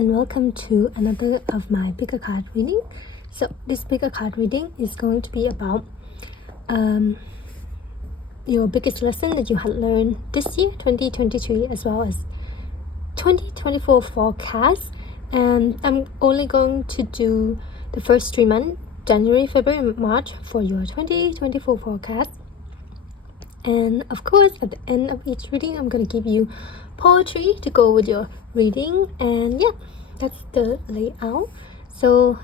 and welcome to another of my bigger card reading. So this bigger card reading is going to be about your biggest lesson that you had learned this year, 2023, as well as 2024 forecast. And I'm only going to do the first 3 months, January, February, and March, for your 2024 forecast. And of course, at the end of each reading, I'm going to give you poetry to go with your reading. And yeah, that's the layout. So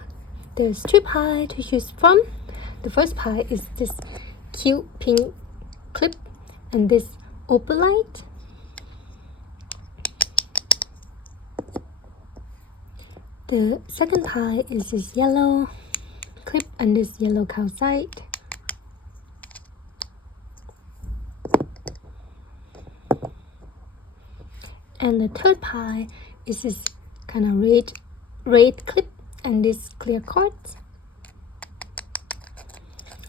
there's 3 pies to choose from. The first pie is this cute pink clip and this opalite. The second pie is this yellow clip and this yellow calcite. And the third pie is this kind of red clip and this clear quartz.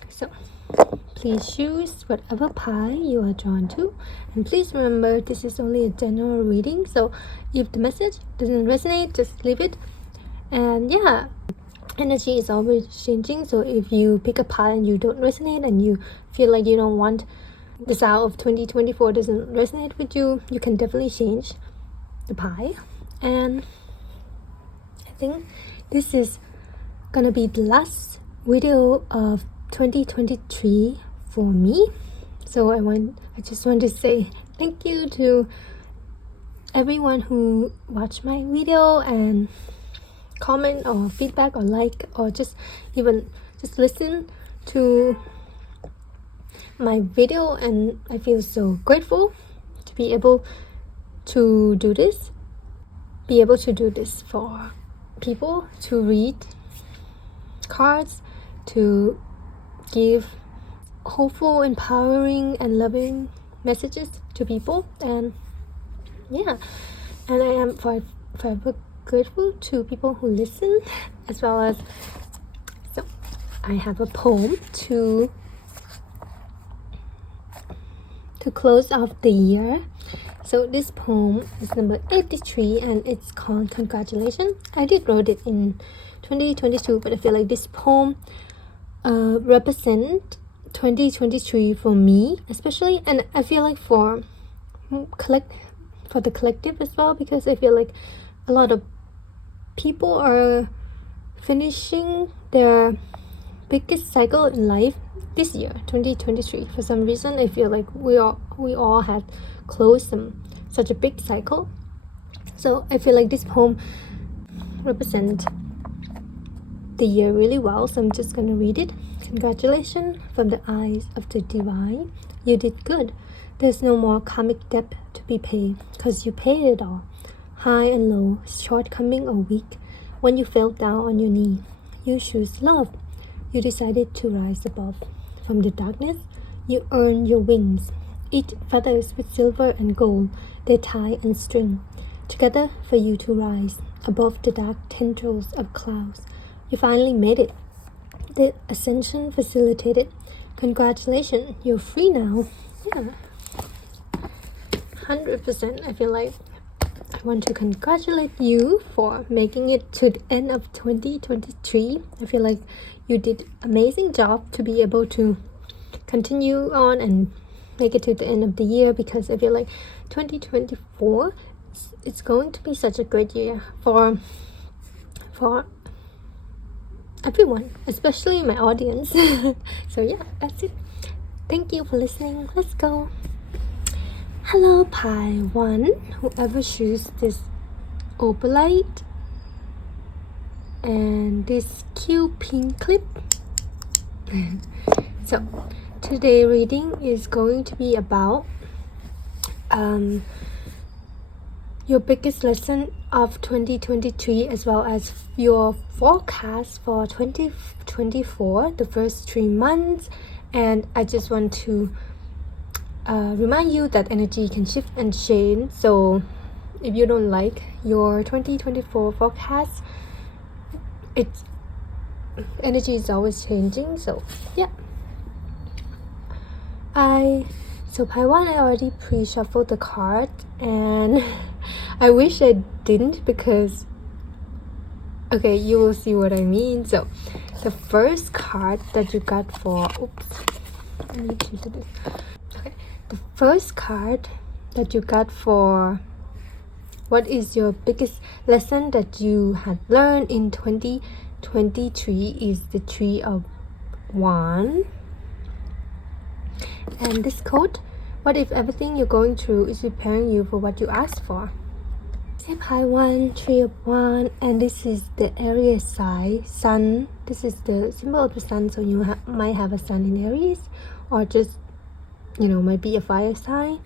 So please choose whatever pie you are drawn to, and please remember this is only a general reading, so if the message doesn't resonate, just leave it. And yeah, energy is always changing, so if you pick a pie and you don't resonate and you feel like you don't want the style of 2024 doesn't resonate with you, you can definitely change the pie. And I think this is gonna be the last video of 2023 for me. So I just want to say thank you to everyone who watched my video and comment or feedback or like or just listen to my video, and I feel so grateful to be able to do this for people, to read cards, to give hopeful, empowering and loving messages to people. And yeah, and I am forever grateful to people who listen, as well as, so I have a poem to close off the year. So this poem is number 83 and it's called Congratulations. I did wrote it in 2022, but I feel like this poem represent 2023 for me especially, and I feel like for the collective as well, because I feel like a lot of people are finishing their biggest cycle in life this year, 2023. For some reason, I feel like we all had closed such a big cycle. So I feel like this poem represents the year really well. So I'm just gonna read it. Congratulations from the eyes of the divine. You did good. There's no more karmic debt to be paid, cause you paid it all. High and low, shortcoming or weak. When you fell down on your knee, you choose love. You decided to rise above. From the darkness, you earn your wings. Each feathers with silver and gold, they tie and string together for you to rise above the dark tendrils of clouds. You finally made it. The ascension facilitated. Congratulations, you're free now. Yeah, 100%. I feel like I want to congratulate you for making it to the end of 2023. I feel like you did amazing job to be able to continue on and make it to the end of the year, because I feel like 2024 it's going to be such a great year for everyone, especially my audience. So yeah, that's it. Thank you for listening. Let's go. Hello pie 1, whoever choose this opalite and this cute pink clip. So today reading is going to be about your biggest lesson of 2023, as well as your forecast for 2024, the first 3 months. And I just want to remind you that energy can shift and change. So if you don't like your 2024 forecast, energy is always changing. So yeah, so pie 1, I already pre-shuffled the card, and I wish I didn't, because Okay, you will see what I mean. So the first card that you got for I need to do this. Okay, the first card that you got for what is your biggest lesson that you had learned in 2023 is the Three of Wands. And this code, what if everything you're going through is preparing you for what you asked for? High one, Three of Wands, and this is the Aries sign, Sun. This is the symbol of the Sun, so you might have a Sun in Aries, or just, might be a fire sign.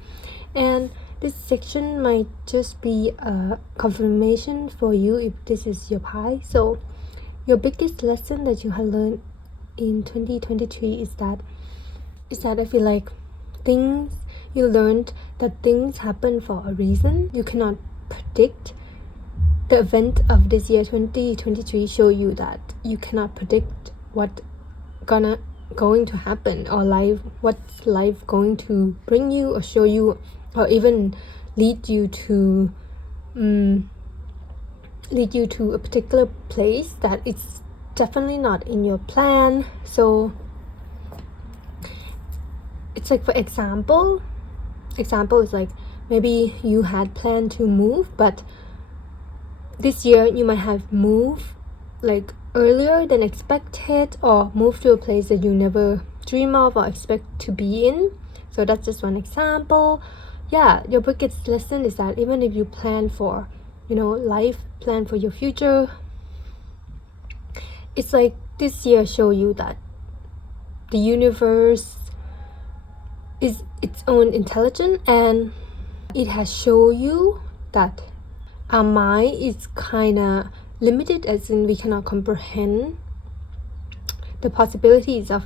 And this section might just be a confirmation for you if this is your pie. So your biggest lesson that you have learned in 2023 is that I feel like you learned that things happen for a reason. You cannot predict the event of this year. 2023 show you that you cannot predict what going to happen, or what's life going to bring you or show you, or even lead you to a particular place that it's definitely not in your plan. So it's like, for example is like, maybe you had planned to move, but this year you might have moved like earlier than expected, or moved to a place that you never dream of or expect to be in. So that's just one example. Yeah, your biggest lesson is that even if you plan for, plan for your future, it's like this year show you that the universe is its own intelligent, and it has shown you that our mind is kind of limited, as in we cannot comprehend the possibilities of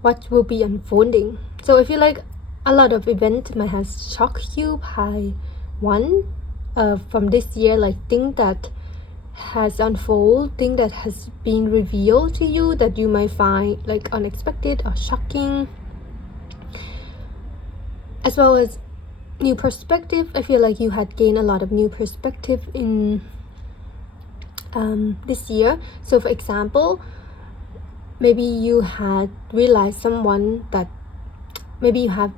what will be unfolding. So I feel like a lot of events might have shocked you by from this year, like things that has unfolded, things that has been revealed to you that you might find like unexpected or shocking, as well as new perspective. I feel like you had gained a lot of new perspective in this year. So for example, maybe you had realized someone that maybe you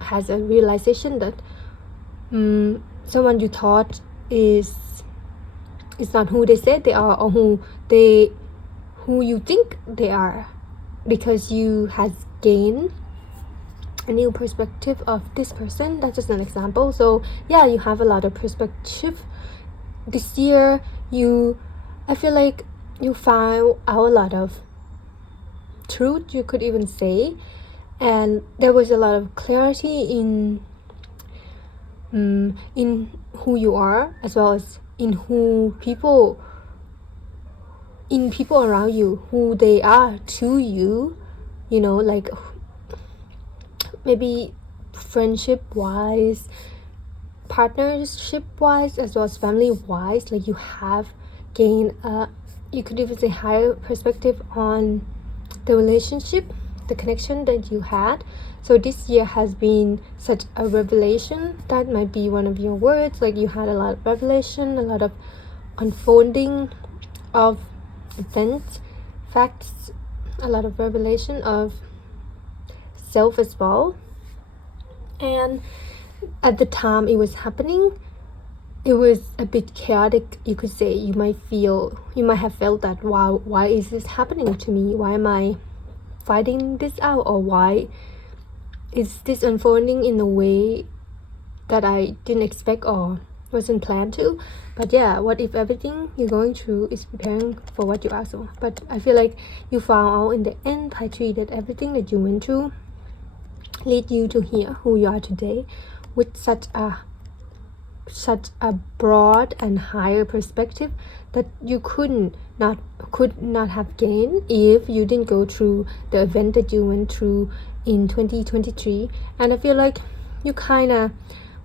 has a realization that someone you thought is not who they said they are, or who you think they are, because you has gained a new perspective of this person. That's just an example. So yeah, you have a lot of perspective this year. I feel like you found out a lot of truth, you could even say, and there was a lot of clarity in who you are, as well as in people around you, who they are to you, like maybe friendship wise, partnership wise, as well as family wise. Like you have gained you could even say higher perspective on the relationship, the connection that you had. So this year has been such a revelation. That might be one of your words. Like you had a lot of revelation, a lot of unfolding of events, facts, a lot of revelation of self as well. And at the time it was happening, it was a bit chaotic, you could say. You might have felt that, wow, why is this happening to me? Why am I fighting this out? Or why is this unfolding in a way that I didn't expect or wasn't planned to? But yeah, what if everything you're going through is preparing for what you asked for? But I feel like you found out in the end, Pi 3, that everything that you went through lead you to here, who you are today, with such a broad and higher perspective that you could not have gained if you didn't go through the event that you went through in 2023. And I feel like you kind of,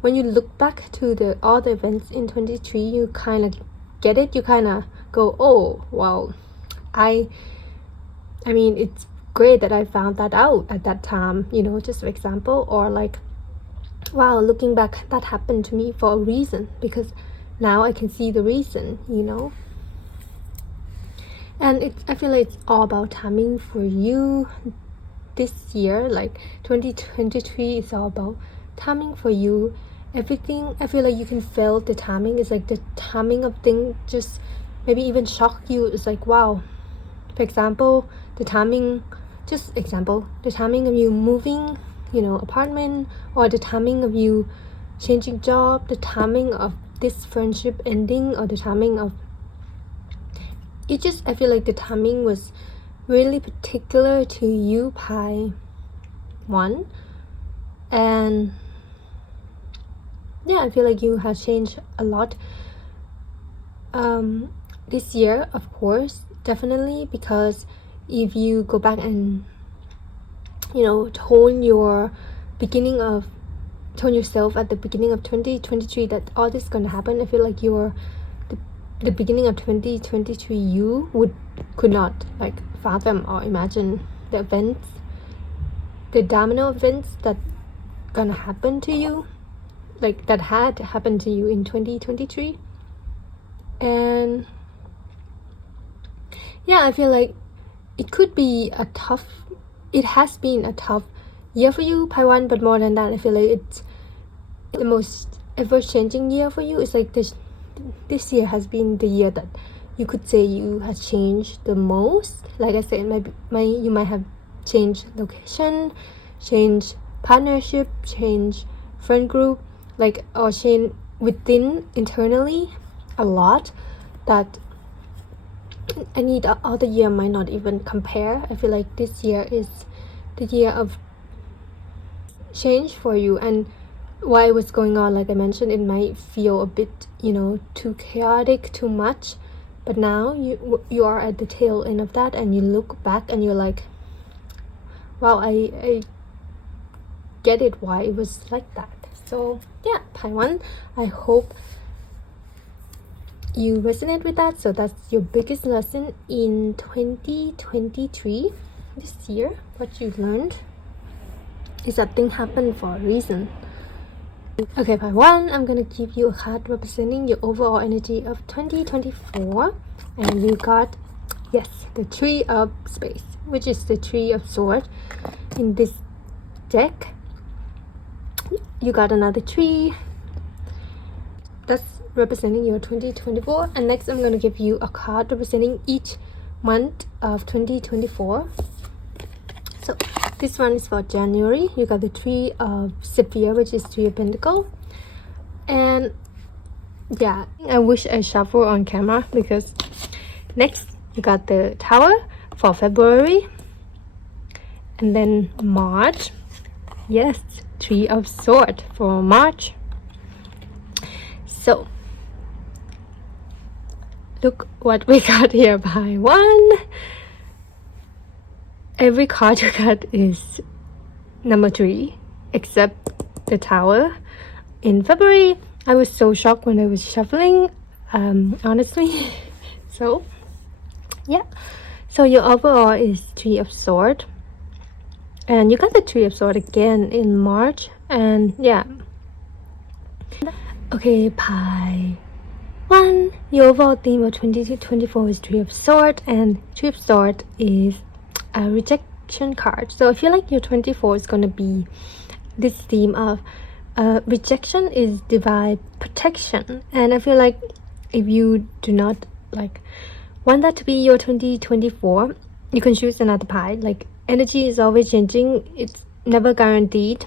when you look back to all the events in 23, you kind of get it. You kind of go, oh wow, I mean, it's great that I found that out at that time, just for example. Or like, wow, looking back, that happened to me for a reason, because now I can see the reason, And I feel like it's all about timing for you this year. Like 2023 is all about timing for you. Everything, I feel like you can feel the timing. It's like the timing of things just maybe even shock you. It's like, wow. For example, the timing of you moving, apartment, or the timing of you changing job, the timing of this friendship ending, or the timing of I feel like the timing was really particular to you, Pi 1. And yeah, I feel like you have changed a lot this year, of course, definitely, because if you go back and tone yourself at the beginning of 2023 that all this is gonna happen, I feel like the beginning of 2023 you could not like fathom or imagine the events, the domino events that gonna happen to you, like that had happened to you in 2023. And yeah, I feel like it has been a tough year for you, Pi 1, but more than that, I feel like it's the most ever-changing year for you. It's like this year has been the year that you could say you have changed the most. Like I said, you might have changed location, changed partnership, changed friend group, or change within internally a lot that any other year might not even compare. I feel like this year is the year of change for you. And while it was going on, like I mentioned, it might feel a bit too chaotic, too much, but now you are at the tail end of that, and you look back and you're like, wow, I get it why it was like that. So yeah, Pi 1, I hope you resonate with that. So that's your biggest lesson in 2023 this year. What you learned is that things happen for a reason. Okay, Pi 1, I'm gonna give you a card representing your overall energy of 2024, and you got, yes, the Three of Spades, which is the Three of Swords in this deck. You got another tree that's representing your 2024, and next I'm going to give you a card representing each month of 2024. So this one is for January. You got the Three of Sapphire, which is Three of Pentacles. And yeah, I wish I shuffle on camera, because next you got the Tower for February, and then March, yes, Three of Swords for March. So look what we got here, Pi 1. Every card you got is number 3 except the Tower. In February, I was so shocked when I was shuffling, honestly. So yeah, so your overall is Three of Swords, and you got the Three of Swords again in March. And yeah, okay, Pi 1, your overall theme of 2024 is Three of Swords, and Three of Swords is a rejection card. So I feel like your 24 is gonna be this theme of rejection is divine protection. And I feel like if you do not want that to be your 2024, you can choose another Pi. Like, energy is always changing, it's never guaranteed,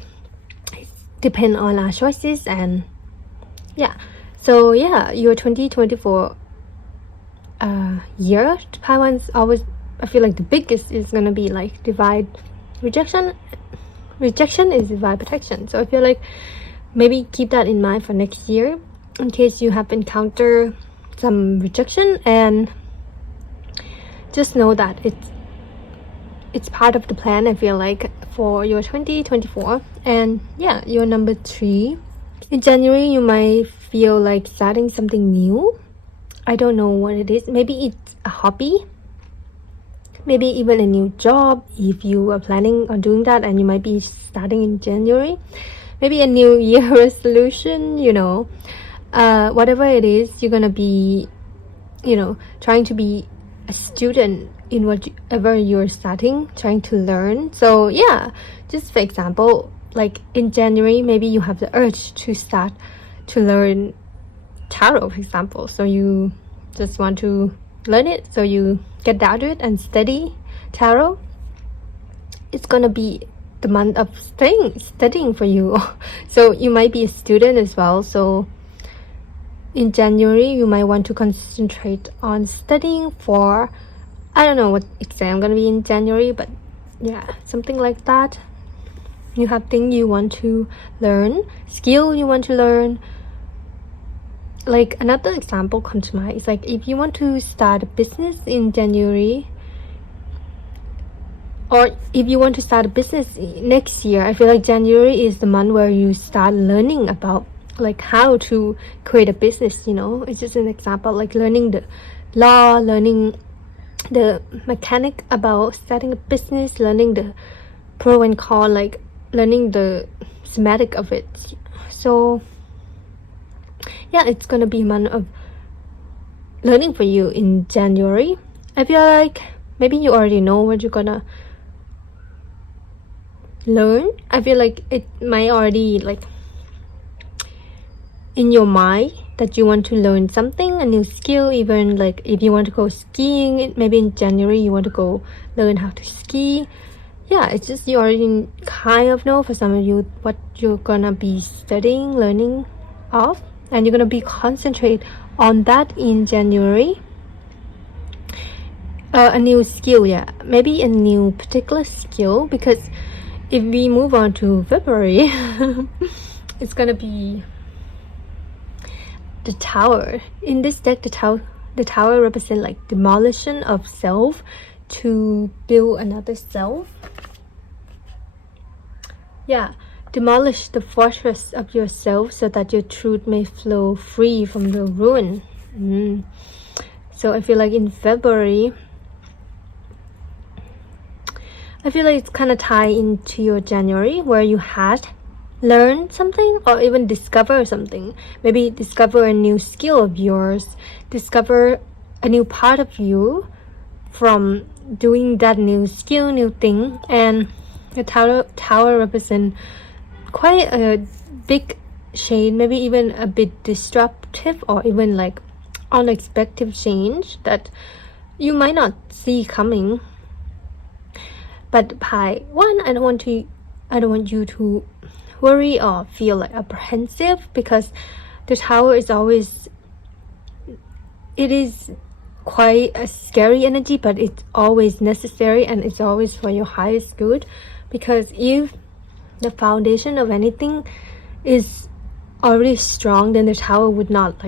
it depends on our choices. And yeah, so yeah, your 2024 year, Pi 1's always, I feel like the biggest is gonna be like divine rejection. Rejection is divine protection. So I feel like maybe keep that in mind for next year, in case you have encountered some rejection, and just know that it's part of the plan, I feel like, for your 2024. And yeah, your number 3, in January you might feel like starting something new. I don't know what it is. Maybe it's a hobby, maybe even a new job if you are planning on doing that, and you might be starting in January. Maybe a new year resolution, whatever it is, you're gonna be trying to be a student in whatever you're starting, trying to learn. So yeah, just for example, like in January, maybe you have the urge to start to learn tarot, for example. So you just want to learn it, so you get down to it and study tarot. It's gonna be the month of studying for you. So you might be a student as well. So in January, you might want to concentrate on studying for, I don't know what exam gonna be in January, but yeah, something like that. You have things you want to learn, skill you want to learn. Like another example comes to mind is like if you want to start a business in January, or if you want to start a business next year, I feel like January is the month where you start learning about like how to create a business. It's just an example, like learning the law, learning the mechanic about starting a business, learning the pro and con, like learning the schematic of it. So yeah, it's gonna be a month of learning for you in January. I feel like maybe you already know what you're gonna learn. I feel like it might already like in your mind that you want to learn something, a new skill. Even like if you want to go skiing, maybe in January you want to go learn how to ski. Yeah, it's just you already kind of know for some of you what you're gonna be studying, learning of, and you're gonna be concentrate on that in January. A new skill, yeah, maybe a new particular skill, because if we move on to February, it's gonna be the Tower. In this deck, the tower represents like demolition of self to build another self. Yeah, demolish the fortress of yourself so that your truth may flow free from the ruin. So I feel like in February, I feel like it's kind of tied into your January, where you had learned something or even discover something. Maybe discover a new skill of yours, discover a new part of you from doing that new skill, new thing. And the tower represents quite a big change, maybe even a bit disruptive or even like unexpected change that you might not see coming. But by one, I don't want you to worry or feel like apprehensive, because the tower is always, it is quite a scary energy, but it's always necessary and it's always for your highest good. Because if the foundation of anything is already strong, then the tower would not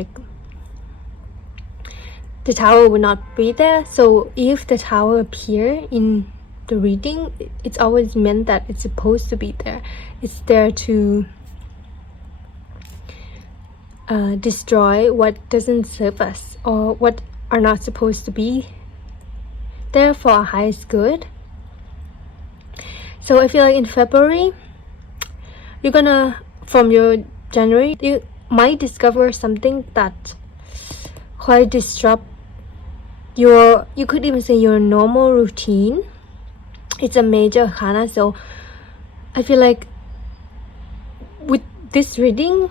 be there. So if the tower appear in the reading, it's always meant that it's supposed to be there. It's there to destroy what doesn't serve us or what are not supposed to be there for our highest good. So I feel like in February, you're gonna, from your January, you might discover something that quite disrupt you could even say your normal routine. It's a major arcana, so I feel like with this reading,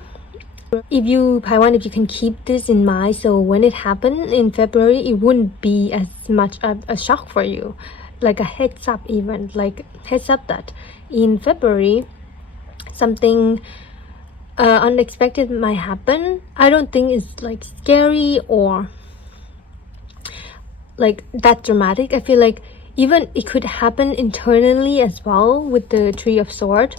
if you can keep this in mind, so when it happened in February, it wouldn't be as much of a shock for you, like a heads up that in February something unexpected might happen. I don't think it's like scary or like that dramatic. I feel like even it could happen internally as well with the Three of Swords,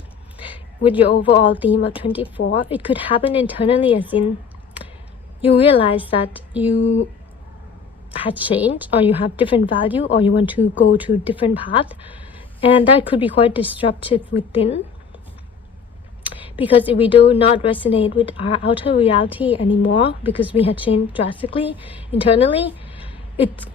with your overall theme of 24. It could happen internally, as in you realize that you had changed or you have different value or you want to go to a different path, and that could be quite disruptive within. Because if we do not resonate with our outer reality anymore, because we had changed drastically internally, it's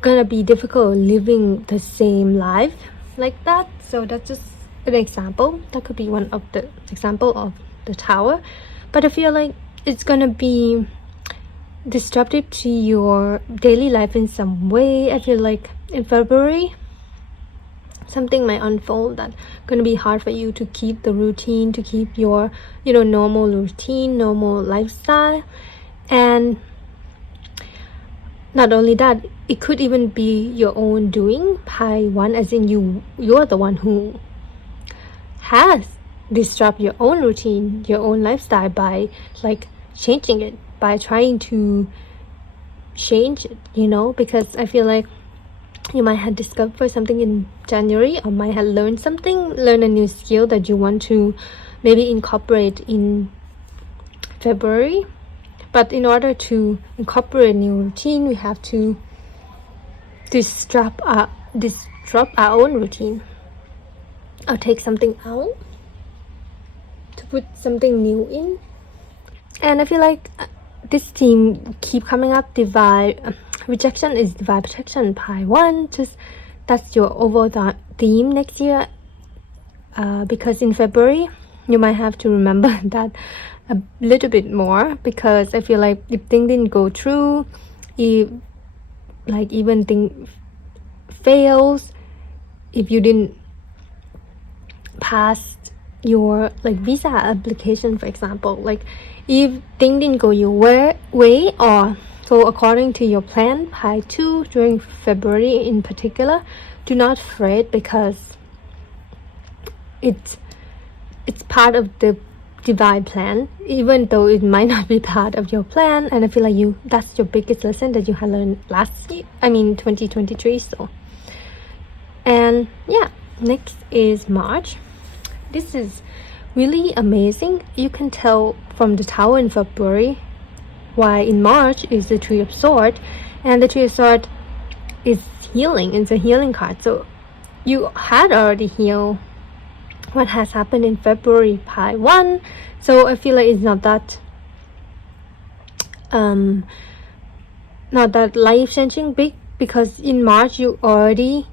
gonna be difficult living the same life like that. So that's just an example. That could be one of the example of the tower. But I feel like it's gonna be disruptive to your daily life in some way. I feel like in February something might unfold that's gonna be hard for you to keep the routine, to keep your normal routine, normal lifestyle. And not only that, it could even be your own doing, pi 1, as in you're the one who has disrupt your own routine, your own lifestyle by like changing it, by trying to change it, because I feel like you might have discovered something in January, or might have learned a new skill that you want to maybe incorporate in February. But in order to incorporate a new routine, we have to disrupt our own routine, or take something out to put something new in. And I feel like this theme keep coming up. Divide rejection is divide protection, pi 1. Just that's your overall theme next year, because in February you might have to remember that a little bit more, because I feel like if things didn't go through, if like even thing fails, if you didn't pass your like visa application, for example, like if things didn't go your way or go according to your plan, pi 2, during February in particular, do not fret, because it's part of the divine plan, even though it might not be part of your plan. And I feel like that's your biggest lesson that you had learned last year, 2023. So, and yeah, next is March. This is really amazing. You can tell from the Tower in February why in March is the Three of Swords, and the Three of Swords is healing. It's a healing card, so you had already healed what has happened in February, pi 1. So I feel like it's not that life-changing big, because in March you already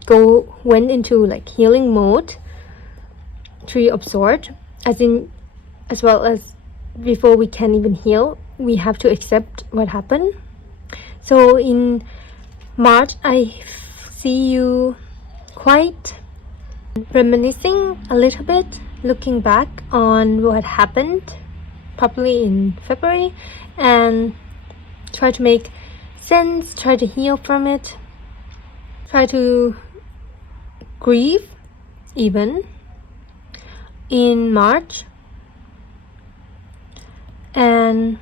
went into like healing mode, Three of Swords, as well as before we can even heal, we have to accept what happened. So in March I see you quite reminiscing a little bit, looking back on what happened probably in February, and try to make sense, try to heal from it, try to grieve even in March, and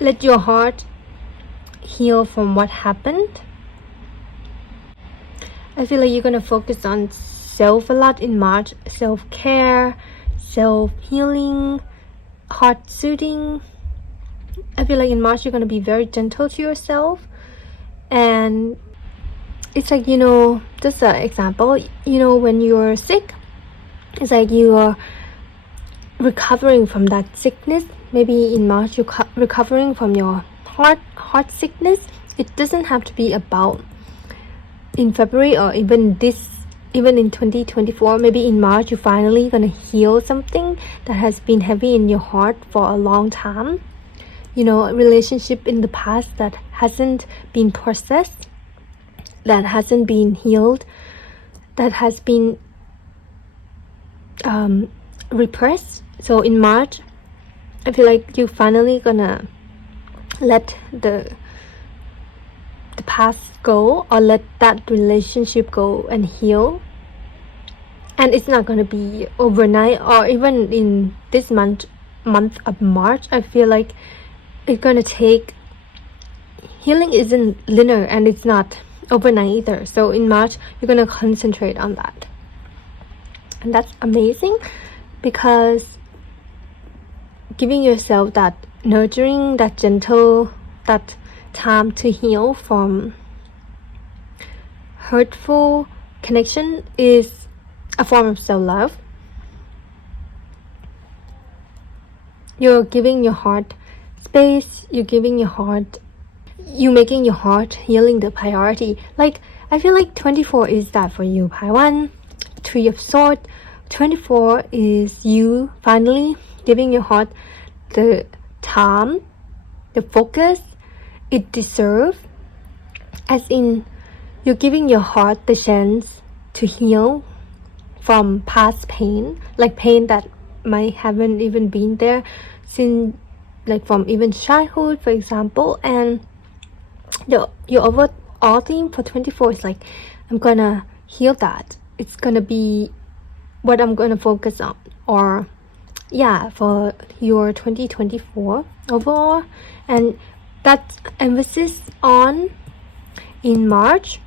let your heart heal from what happened. I feel like you're gonna focus on self a lot in March, self-care, self-healing, heart soothing. I feel like in March you're gonna be very gentle to yourself, and it's like, just an example, when you're sick, it's like you are recovering from that sickness. Maybe in March you're recovering from your heart sickness. It doesn't have to be about in February, or even in 2024. Maybe in March you're finally gonna heal something that has been heavy in your heart for a long time, a relationship in the past that hasn't been processed, that hasn't been healed, that has been repressed. So in March I feel like you're finally gonna let the past go, or let that relationship go and heal. And it's not gonna be overnight, or even in this month of March. I feel like it's gonna take, healing isn't linear, and it's not overnight either. So in March you're gonna concentrate on that, and that's amazing, because giving yourself that nurturing, that gentle, that time to heal from hurtful connection is a form of self-love. You're giving your heart space, you're making your heart healing the priority. Like, I feel like 24 is that for you, pi 1, Three of Swords. 24 is you finally giving your heart the time, the focus it deserves, as in you're giving your heart the chance to heal from past pain, like pain that might haven't even been there since, like from even childhood, for example. And your overall theme for 24 is like, I'm gonna heal that. It's gonna be what I'm gonna focus on. Or yeah, for your 2024 overall. And that's emphasis on in March,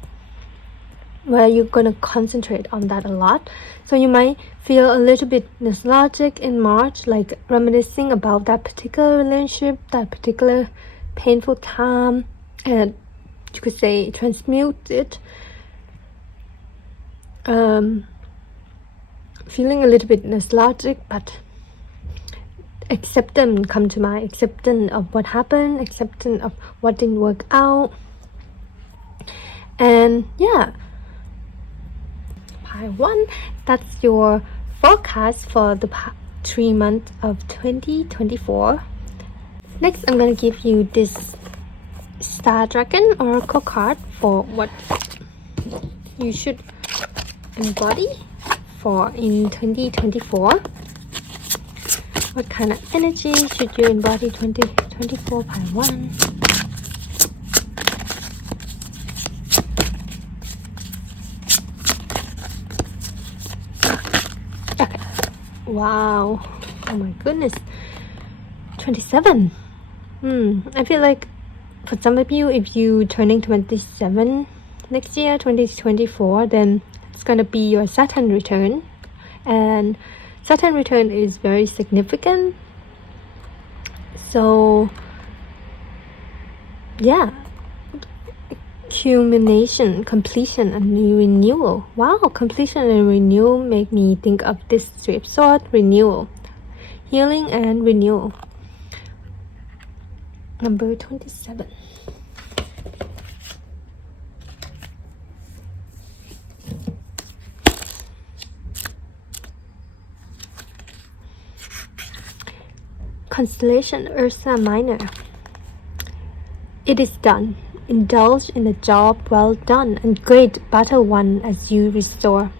where you're gonna concentrate on that a lot. So you might feel a little bit nostalgic in March, like reminiscing about that particular relationship, that particular painful time, and you could say transmute it, feeling a little bit nostalgic, but acceptance come to mind, acceptance of what happened, acceptance of what didn't work out. And yeah, pile 1, that's your forecast for the 3 months of 2024. Next, I'm gonna give you this Star Dragon Oracle card for what you should embody for in 2024. What kind of energy should you embody 2024 by 1? Okay. Wow. Oh my goodness. 27. I feel like for some of you, if you turning 27 next year, 2024, then it's gonna be your Saturn return. And Saturn return is very significant. So yeah, culmination, completion, and renewal. Wow, completion and renewal make me think of this Three of Swords, renewal, healing and renewal. Number 27. Constellation Ursa Minor. It is done. Indulge in the job well done, and great battle won as you restore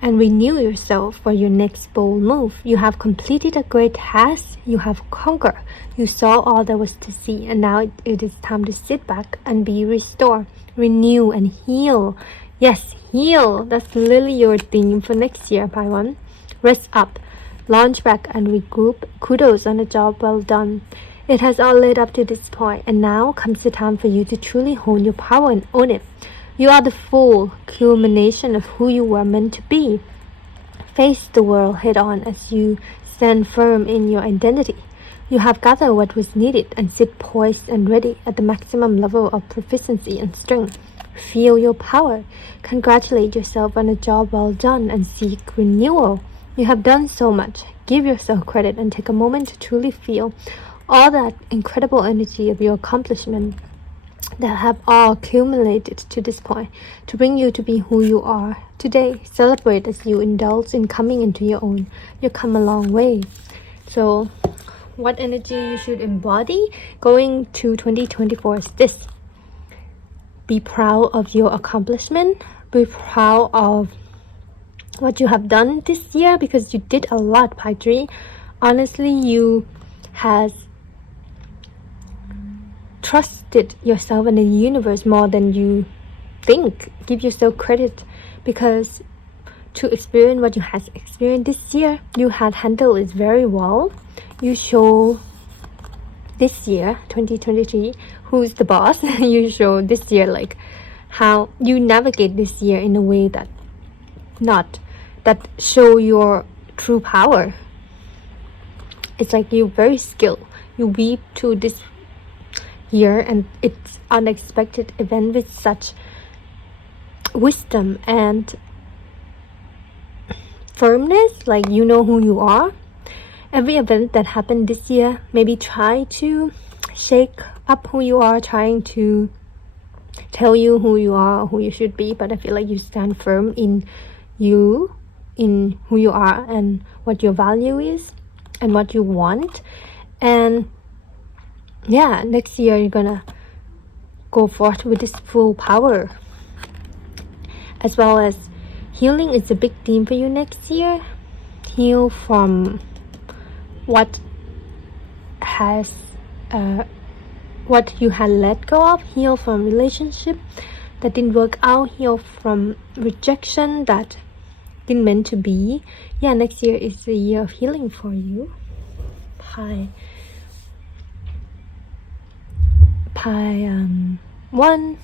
and renew yourself for your next bold move. You have completed a great task. You have conquered. You saw all there was to see, and now it is time to sit back and be restored, renew, and heal. Yes, heal. That's literally your theme for next year, by 1. Rest up, launch back, and regroup. Kudos on a job well done. It has all led up to this point, and now comes the time for you to truly hone your power and own it. You are the full culmination of who you were meant to be. Face the world head on as you stand firm in your identity. You have gathered what was needed and sit poised and ready at the maximum level of proficiency and strength. Feel your power. Congratulate yourself on a job well done and seek renewal. You have done so much. Give yourself credit and take a moment to truly feel all that incredible energy of your accomplishment that have all accumulated to this point to bring you to be who you are today. Celebrate as you indulge in coming into your own. You come a long way. So what energy you should embody going to 2024 is this. Be proud of your accomplishment. Be proud of what you have done this year, because you did a lot, Pi 3. Honestly, you has trusted yourself and the universe more than you think. Give yourself credit, because to experience what you have experienced this year, you had handled it very well. You show this year 2023 who's the boss. You show this year like how you navigate this year in a way that show your true power. It's like you're very skilled. You weave to this year, and it's unexpected event with such wisdom and firmness, like you know who you are. Every event that happened this year, maybe try to shake up who you are, trying to tell you who you are, who you should be, but I feel like you stand firm in you, in who you are and what your value is and what you want. And yeah, next year you're gonna go forth with this full power. As well as healing is a big theme for you next year. Heal from what you had let go of. Heal from relationship that didn't work out. Heal from rejection that didn't meant to be. Yeah, next year is the year of healing for you. Pie 1.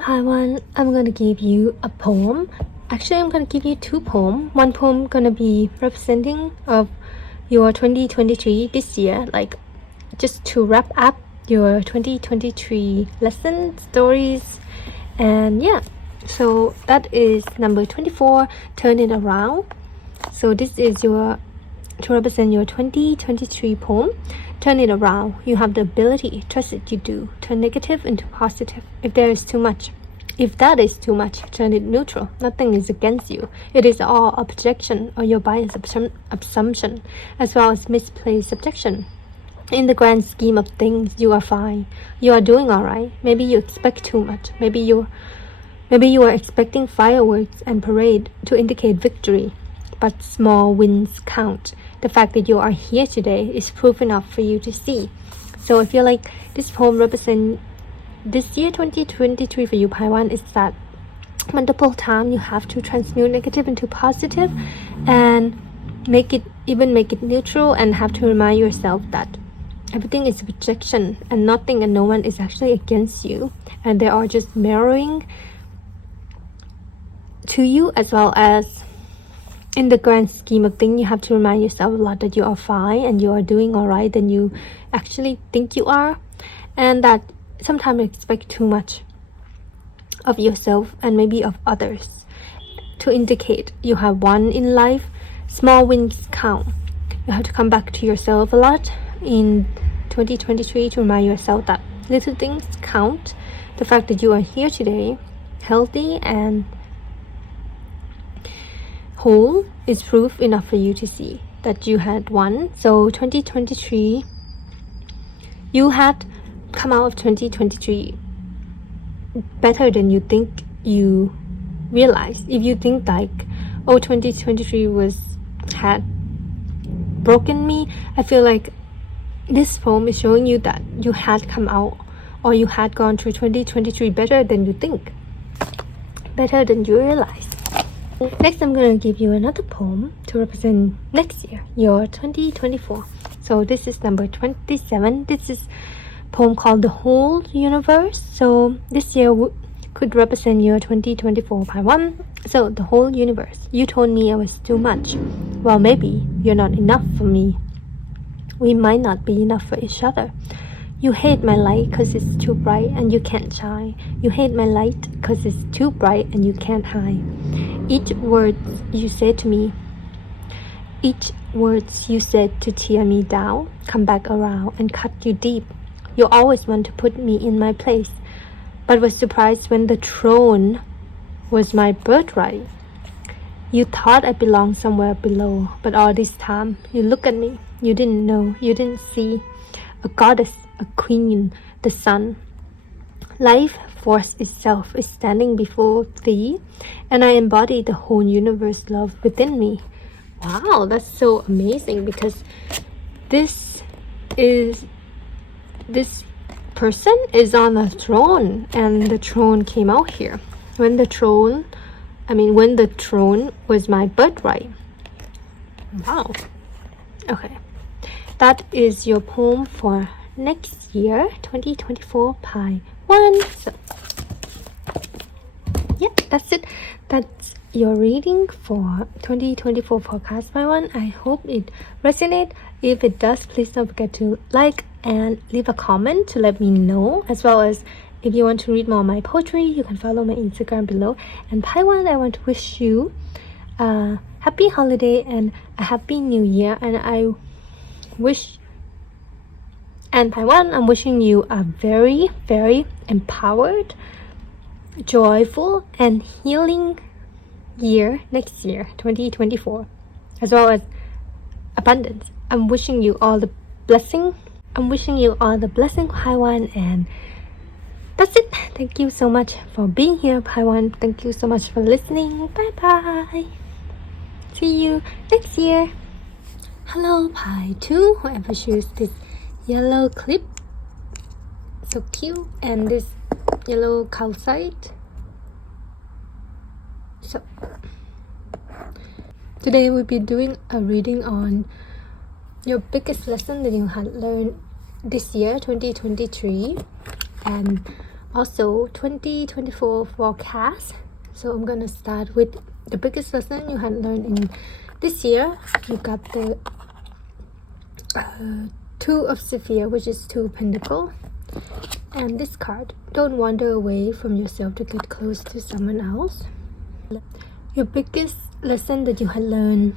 Pie 1, I'm gonna give you a poem. Actually, I'm gonna give you 2 poems. One poem gonna be representing of your 2023 this year, like just to wrap up your 2023 lessons, stories, and yeah. So that is number 24, turn it around. So this is to represent your 2023 poem. Turn it around. You have the ability. Trust it, you do. Turn negative into positive. If that is too much, turn it neutral. Nothing is against you. It is all a projection or your bias assumption, as well as misplaced subjection. In the grand scheme of things, you are fine. You are doing alright. Maybe you expect too much. Maybe you are expecting fireworks and parade to indicate victory. But small wins count. The fact that you are here today is proof enough for you to see. So I feel like this poem represents this year 2023 for you, Pie 1, is that multiple times you have to transmute negative into positive and make it neutral, and have to remind yourself that everything is a projection and nothing and no one is actually against you, and they are just mirroring to you. As well as in the grand scheme of things, you have to remind yourself a lot that you are fine and you are doing all right than you actually think you are, and that sometimes you expect too much of yourself and maybe of others to indicate you have won in life. Small wins count. You have to come back to yourself a lot in 2023 to remind yourself that little things count. The fact that you are here today, healthy and whole, is proof enough for you to see that you had won. So 2023, you had come out of 2023 better than you think you realize. If you think like, oh, 2023 had broken me, I feel like this poem is showing you that you had come out, or you had gone through 2023 better than you think, better than you realize. Next, I'm going to give you another poem to represent next year, your 2024. So this is number 27. This is a poem called The Whole Universe. So this year could represent your 2024 by 1. So the whole universe. You told me I was too much. Well, maybe you're not enough for me. We might not be enough for each other. You hate my light because it's too bright and you can't shine. You hate my light because it's too bright and you can't hide. Each word you said to me, each words you said to tear me down, come back around and cut you deep. You always want to put me in my place, but was surprised when the throne was my birthright. You thought I belonged somewhere below, but all this time you look at me, you didn't know, you didn't see a goddess, a queen, the sun. Life force itself is standing before thee, and I embody the whole universe love within me. Wow, that's so amazing, because this person is on a throne, and the throne came out here. When the throne was my birthright. Wow. Okay. That is your poem for next year, 2024 Pi 1. So, yeah, that's it. That's your reading for 2024 forecast Pi 1. I hope it resonates. If it does, please don't forget to like and leave a comment to let me know. As well as if you want to read more of my poetry, you can follow my Instagram below. And Pi 1, I want to wish you a happy holiday and a happy new year. And Pi 1, I'm wishing you a very, very empowered, joyful, and healing year next year, 2024, as well as abundance. I'm wishing you all the blessing I'm wishing you all the blessing, Paiwan, and that's it. Thank you so much for being here, Paiwan. Thank you so much for listening. Bye bye. See you next year. Hello, Pi 2. Whoever choose this yellow clip, so cute, and this yellow calcite. So today we'll be doing a reading on your biggest lesson that you had learned this year, 2023, and also 2024 forecast. So I'm gonna start with the biggest lesson you had learned in this year. You got the Two of Sphere, which is Two Pentacle, and this card, don't wander away from yourself to get close to someone else. Your biggest lesson that you had learned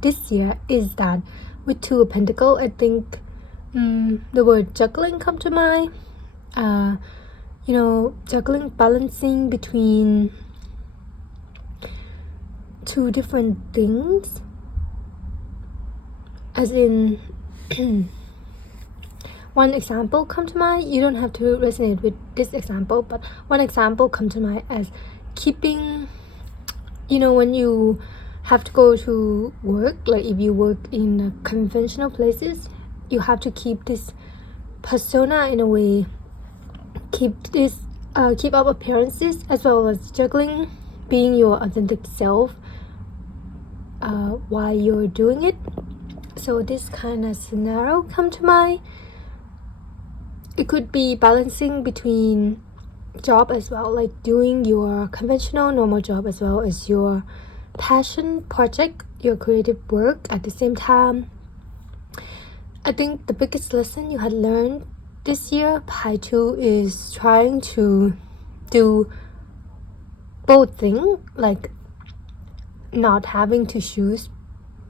this year is that with Two of Pentacle, I think the word juggling come to mind. Juggling, balancing between two different things, as in one example come to mind. You don't have to resonate with this example, but one example come to mind as keeping, when you have to go to work, like if you work in conventional places, you have to keep this persona in a way, keep up appearances, as well as juggling being your authentic self while you're doing it. So this kind of scenario come to mind. It could be balancing between job as well, like doing your conventional normal job as well as your passion project, your creative work at the same time. I think the biggest lesson you had learned this year, Pi 2, is trying to do both things, like not having to choose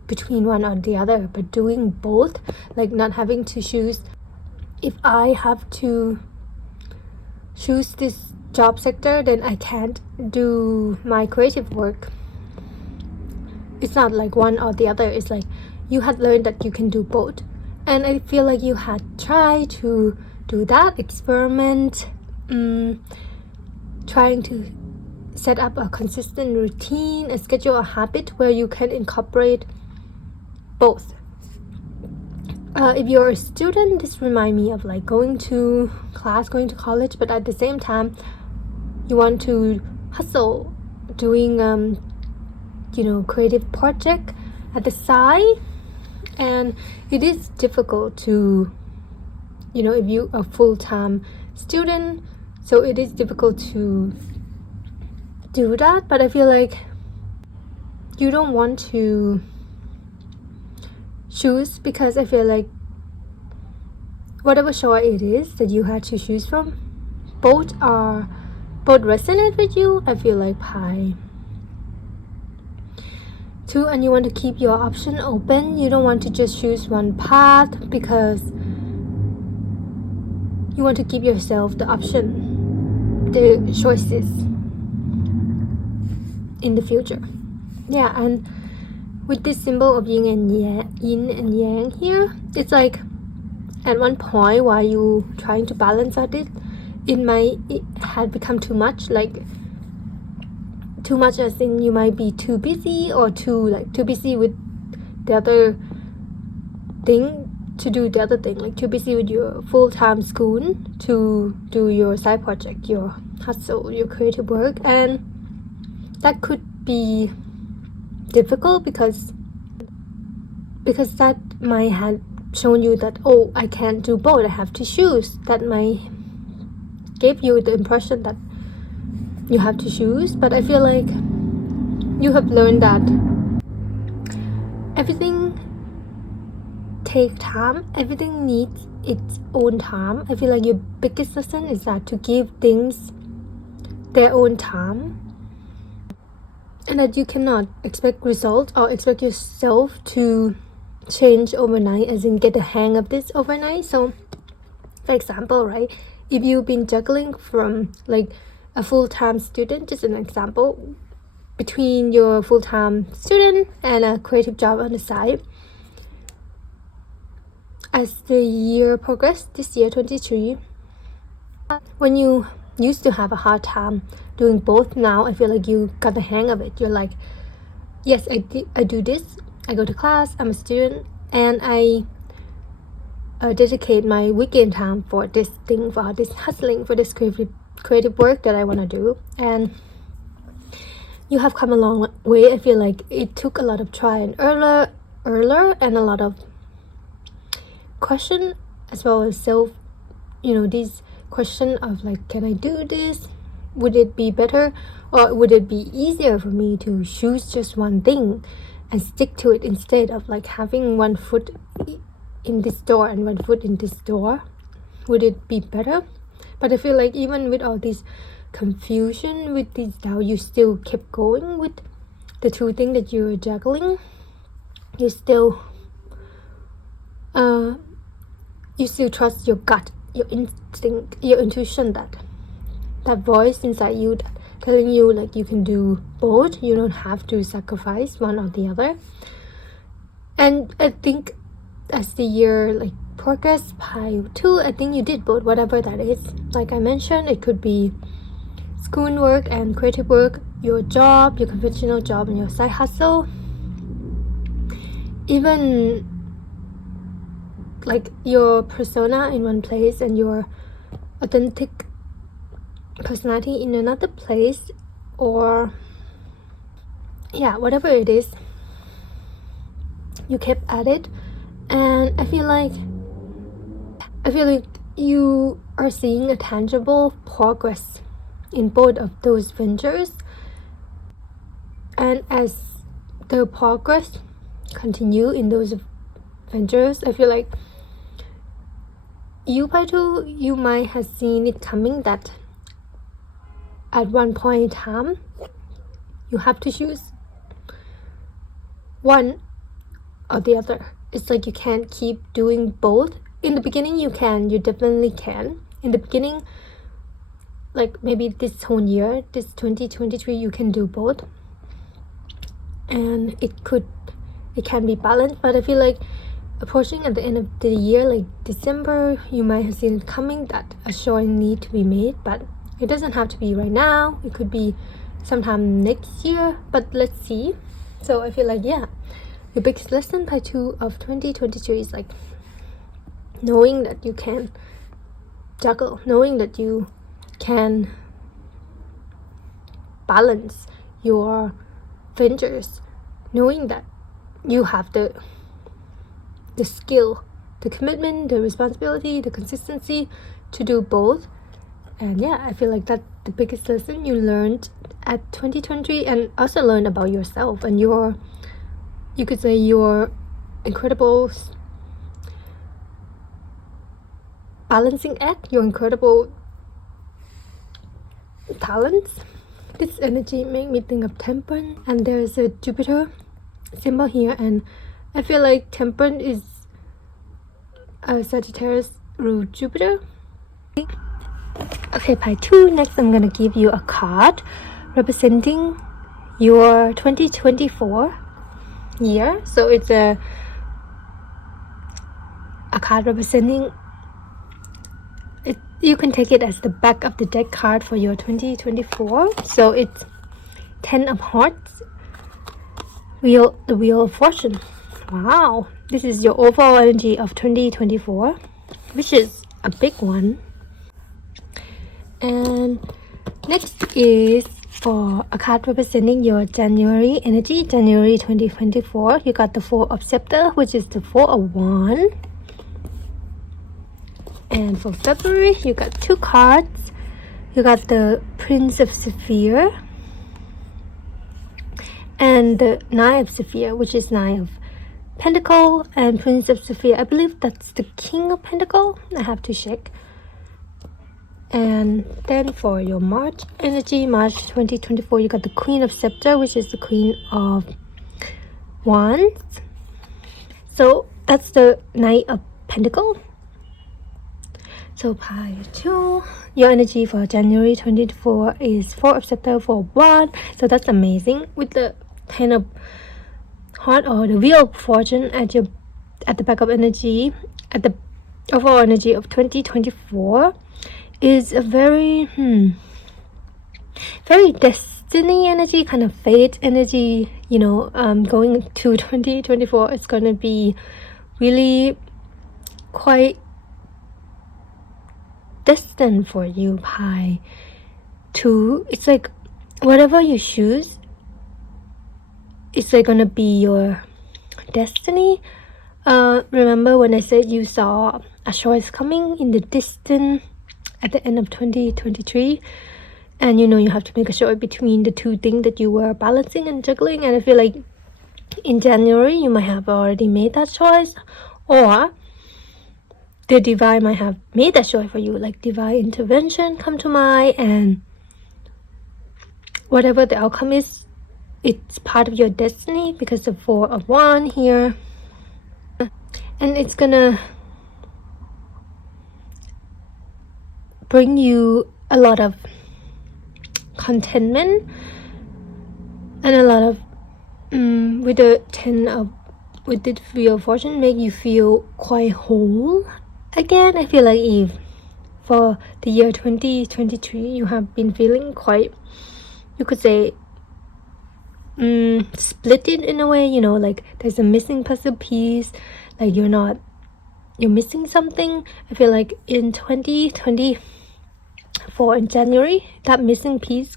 between one or the other, but doing both, like not having to choose. If I have to choose this job sector, then I can't do my creative work. It's not like one or the other. It's like you had learned that you can do both, and I feel like you had tried to do that experiment, trying to set up a consistent routine, a schedule, a habit where you can incorporate both. If you're a student, this reminds me of like going to class, going to college, but at the same time you want to hustle doing creative project at the side. And it is difficult to, if you are a full-time student, so it is difficult to do that. But I feel like you don't want to choose, because I feel like whatever choice it is that you had to choose from, both resonate with you. I feel like Pi 2, and you want to keep your option open. You don't want to just choose one path, because you want to give yourself the option, the choices in the future. Yeah, and with this symbol of yin and yang here, it's like at one point while you trying to balance out it had become too much, like too much as in you might be too busy, or too busy with the other thing to do the other thing, like too busy with your full-time school to do your side project, your hustle, your creative work. And that could be difficult, because that might have shown you that, oh, I can't do both, I have to choose. That might give you the impression that you have to choose. But I feel like you have learned that everything takes time, everything needs its own time. I feel like your biggest lesson is that to give things their own time, and that you cannot expect results or expect yourself to change overnight, as in get the hang of this overnight. So for example, right, if you've been juggling from like a full-time student, just an example, between your full-time student and a creative job on the side, as the year progressed, this year 23, when you used to have a hard time doing both, now I feel like you got the hang of it. You're like, yes, I do this, I go to class, I'm a student, and I dedicate my weekend time for this thing, for this hustling, for this creative work that I want to do. And you have come a long way. I feel like it took a lot of try and error and a lot of question, as well as self, this question of like, can I do this? Would it be better, or would it be easier for me to choose just one thing and stick to it instead of like having one foot in this door and one foot in this door? Would it be better? But I feel like even with all this confusion, with this doubt, you still kept going with the two things that you're juggling. You still trust your gut, your instinct, your intuition, that voice inside you that telling you like you can do both. You don't have to sacrifice one or the other. And I think as the year like progressed by 2, I think you did both, whatever that is. Like I mentioned, it could be schoolwork and creative work, your job, your conventional job, and your side hustle. Even like your persona in one place and your authentic personality in another place, or whatever it is, you kept at it. And I feel like you are seeing a tangible progress in both of those ventures. And as the progress continue in those ventures, I feel like you might have seen it coming that at one point in time you have to choose one or the other. It's like you can't keep doing both. In the beginning you definitely can. In the beginning, like maybe this whole year, this 2023, you can do both, and it can be balanced. But I feel like approaching at the end of the year, like December, you might have seen it coming that a showing need to be made, but it doesn't have to be right now. It could be sometime next year, but let's see. So I feel like your biggest lesson by 2 of 2023 is like knowing that you can juggle, knowing that you can balance your ventures, knowing that you have the skill, the commitment, the responsibility, the consistency to do both. And I feel like that's the biggest lesson you learned at 2023, and also learn about yourself and your incredible balancing act, your incredible talents. This energy made me think of temperance, and there's a Jupiter symbol here, and I feel like temperance is a Sagittarius ruled Jupiter. Okay, by 2, next I'm gonna give you a card representing your 2024 year. So it's a card representing it. You can take it as the back of the deck card for your 2024. So it's 10 of Hearts, the Wheel of Fortune. Wow, this is your overall energy of 2024, which is a big one. And next is for a card representing your January energy, January 2024. You got the 4 of Scepter, which is the 4 of Wands. And for February, you got 2 cards. You got the Prince of Sapphire and the 9 of Sapphire, which is 9 of Pentacle, and Prince of Sapphire, I believe that's the King of Pentacle. I have to check. And then for your March energy, March 2024, you got the Queen of Scepter, which is the Queen of Wands. So that's the Knight of Pentacle. So by 2, your energy for January 2024 is 4 of Scepter, 4 of Wands. So that's amazing. With the 10 of Heart or the Wheel of Fortune at the back of energy, at the overall energy of 2024 is a very very destiny energy, kind of fate energy. Going to 2024, it's gonna be really quite destined for you, Pi. It's like whatever you choose, it's like gonna be your destiny. Remember when I said you saw a choice coming in the distance at the end of 2023, and you have to make a choice between the two things that you were balancing and juggling, and I feel like in January you might have already made that choice, or the divine might have made that choice for you, like divine intervention come to mind, and whatever the outcome is, it's part of your destiny because the 4 of Wands here, and it's gonna bring you a lot of contentment and a lot of with the 10 of with the Wheel of Fortune, make you feel quite whole again. I feel like if for the year 2023 you have been feeling quite, you could say, split it in a way, like there's a missing puzzle piece, like you're missing something. I feel like in 2024 in January, that missing piece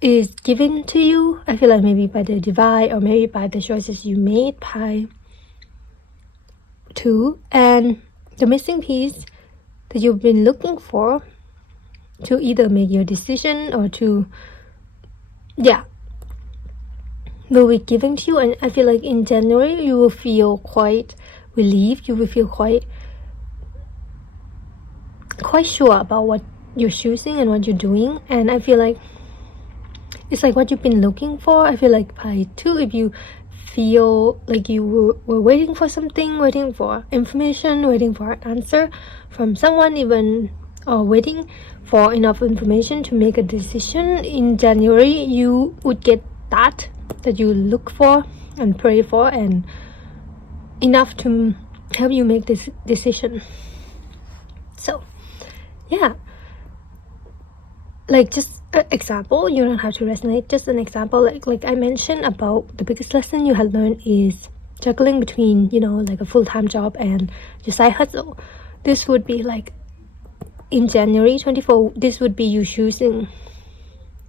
is given to you. I feel like maybe by the divine, or maybe by the choices you made, Pi, too. And the missing piece that you've been looking for to either make your decision or to will be given to you. And I feel like in January you will feel quite relieved, you will feel quite sure about what you're choosing and what you're doing. And I feel like it's like what you've been looking for. I feel like Pi too, if you feel like you were waiting for something, waiting for information, waiting for an answer from someone even, or waiting for enough information to make a decision, in January you would get that you look for and pray for, and enough to help you make this decision. So like just an example, you don't have to resonate, just an example, like I mentioned about the biggest lesson you had learned is juggling between like a full-time job and your side hustle. This would be like in January 24, this would be you choosing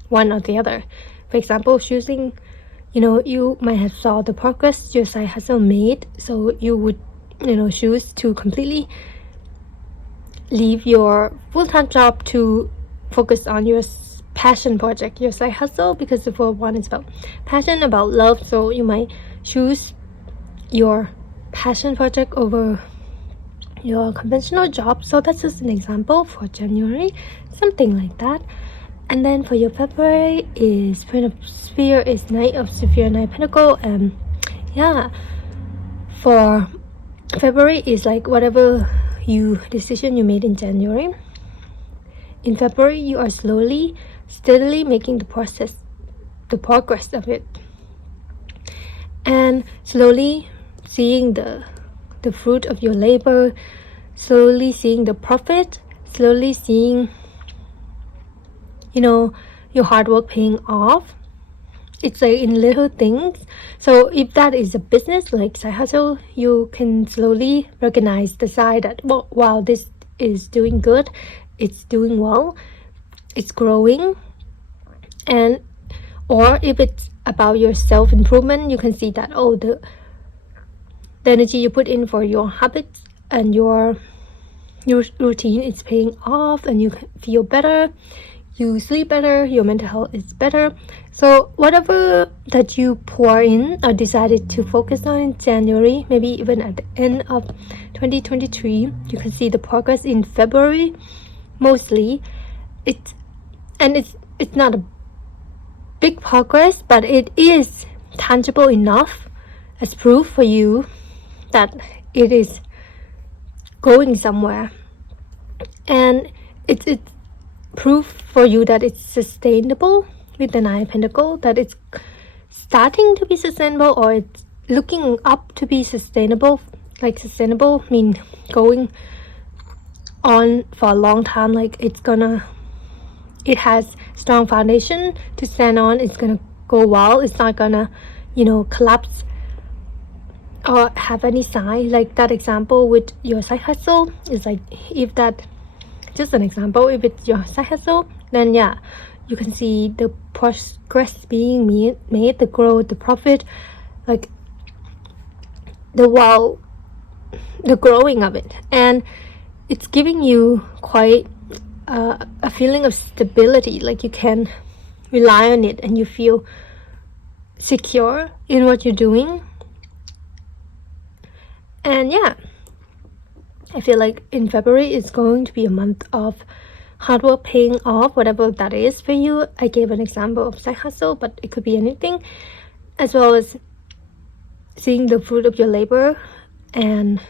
one or the other. For example, choosing, you might have saw the progress your side hustle made, so you would choose to completely leave your full-time job to focus on your passion project, your side hustle, because the 4 of Wands is about passion, about love. So you might choose your passion project over your conventional job. So that's just an example for January, something like that. And then for your February is Queen of Sphere, is Knight of Sphere, Knight of Pentacle, and for February is like whatever decision you made in January. In February, you are slowly, steadily making the progress of it, and slowly seeing the fruit of your labor, slowly seeing the profit, slowly seeing your hard work paying off. It's like in little things. So if that is a business like side hustle, you can slowly recognize the side that, well, wow, this is doing good, it's doing well, it's growing. And or if it's about your self-improvement, you can see that, oh, the energy you put in for your habits and your routine is paying off, and you feel better, you sleep better, your mental health is better. So whatever that you pour in or decided to focus on in January, maybe even at the end of 2023, you can see the progress in February. Mostly it's not a big progress, but it is tangible enough as proof for you that it is going somewhere, and it's proof for you that it's sustainable with the Nine of Pentacles, that it's starting to be sustainable, or it's looking up to be sustainable like sustainable mean going on for a long time, like it has strong foundation to stand on. It's gonna go well. It's not gonna collapse or have any sign. Like that example with your side hustle is like, if that just an example, if it's your side hustle, then yeah, you can see the progress being made, the growth, the profit, like the growing of it, and it's giving you quite a feeling of stability, like you can rely on it and you feel secure in what you're doing. And yeah, I feel like in February it's going to be a month of hard work paying off, whatever that is for you. I gave an example of side hustle, but it could be anything, as well as seeing the fruit of your labor, and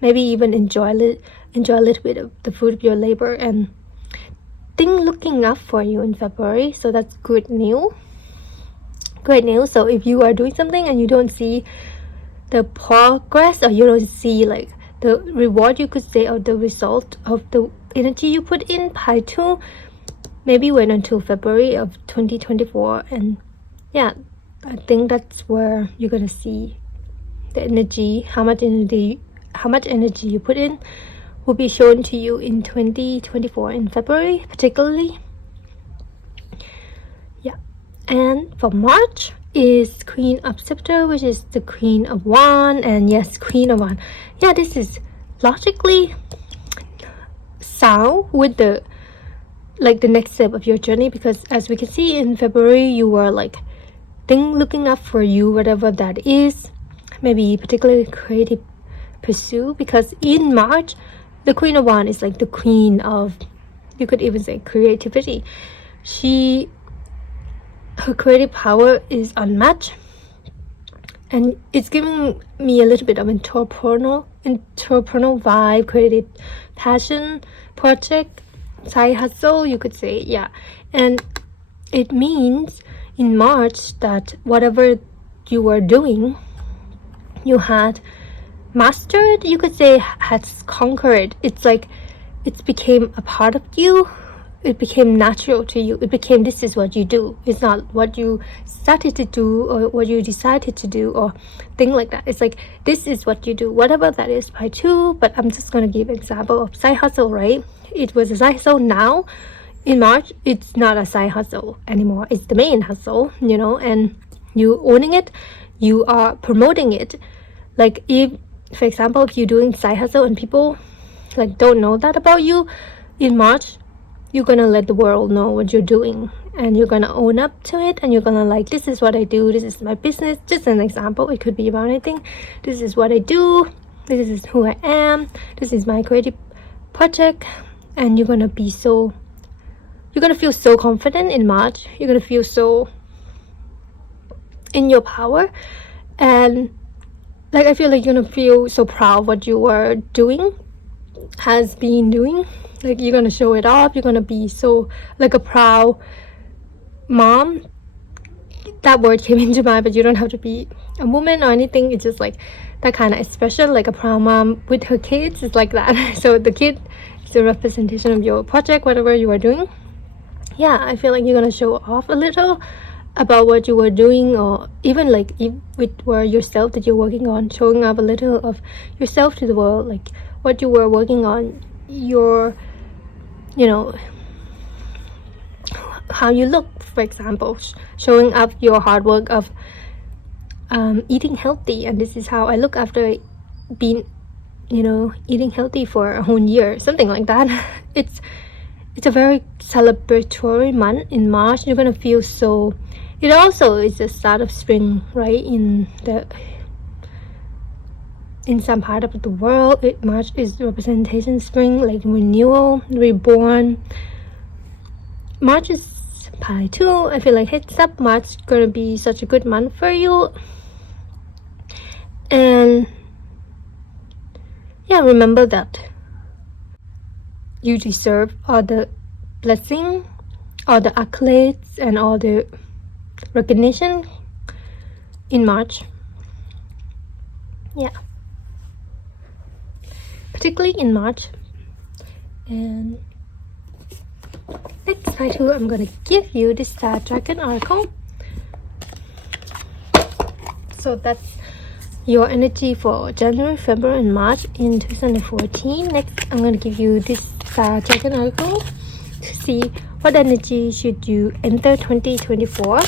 maybe even enjoy a little bit of the fruit of your labor, and things looking up for you in February. So that's great news. So if you are doing something and you don't see the progress, or you don't see like the reward, you could say, or the result of the energy you put in, by 2, maybe wait until February of 2024. And yeah, I think that's where you're gonna see the energy, how much energy you put in will be shown to you in 2024 in February particularly. Yeah. And for March is Queen of Scepter, which is the Queen of Wands. And yes, Queen of Wands, yeah, this is logically sound with the next step of your journey, because as we can see in February, you were like thing looking up for you, whatever that is, maybe particularly creative pursuit, because in March the Queen of Wands is like the queen of, you could even say, creativity. Her creative power is unmatched, and it's giving me a little bit of entrepreneurial vibe, creative passion, project, side hustle, you could say. Yeah. And it means in March that whatever you were doing, you had mastered, you could say, has conquered. It's like it became a part of you. It became natural to you. It became, this is what you do. It's not what you started to do or what you decided to do or thing like that. It's like, this is what you do, whatever that is, by 2. But I'm just going to give an example of side hustle, right? It was a side hustle. Now in March, it's not a side hustle anymore. It's the main hustle, and you owning it, you are promoting it. Like, if, for example, if you're doing side hustle and people like don't know that about you, in March, you're gonna let the world know what you're doing, and you're gonna own up to it, and you're gonna like, this is what I do, this is my business. Just an example, it could be about anything. This is what I do, this is who I am, this is my creative project. And you're gonna feel so confident in March. You're gonna feel so in your power, and like, I feel like you're gonna feel so proud of what you were doing, has been doing. Like, you're gonna show it off. You're gonna be so like a proud mom. That word came into mind, but you don't have to be a woman or anything. It's just like that kind of expression, like a proud mom with her kids. It's like that. So the kid is a representation of your project, whatever you are doing. Yeah, I feel like you're gonna show off a little about what you were doing, or even like if it were yourself that you're working on, showing off a little of yourself to the world, like what you were working on, your how you look, for example, showing up your hard work of eating healthy. And this is how I look after being eating healthy for a whole year, something like that. It's a very celebratory month in March. You're gonna feel so, it also is the start of spring, right? In some part of the world, March is representation spring, like renewal, reborn. March is by 2. I feel like, heads up, March is gonna be such a good month for you. And yeah, remember that you deserve all the blessing, all the accolades, and all the recognition in March. Yeah. particularly in March. And next pie 2, I'm gonna give you the Star Dragon Oracle. So that's your energy for January, February, and March in 2014. Next, I'm gonna give you this Star Dragon Oracle to see what energy should you enter 2024.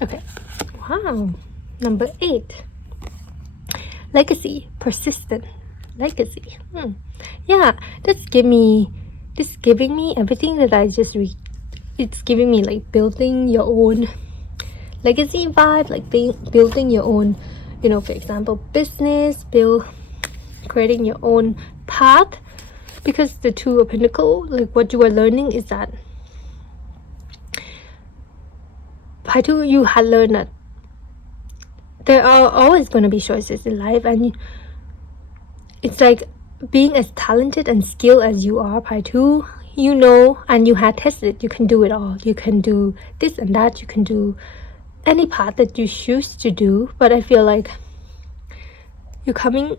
Okay. Wow. Number 8. Legacy. Persistent. Legacy. Yeah, this giving me everything that I just read. It's giving me like building your own legacy vibe, like building your own, for example, business, creating your own path. Because the 2 of Pentacles, like what you are learning is that pie 2, you had learned that there are always going to be choices in life, and it's like being as talented and skilled as you are, pie 2, and you had tested, you can do it all. You can do this and that, you can do any path that you choose to do. But I feel like you're coming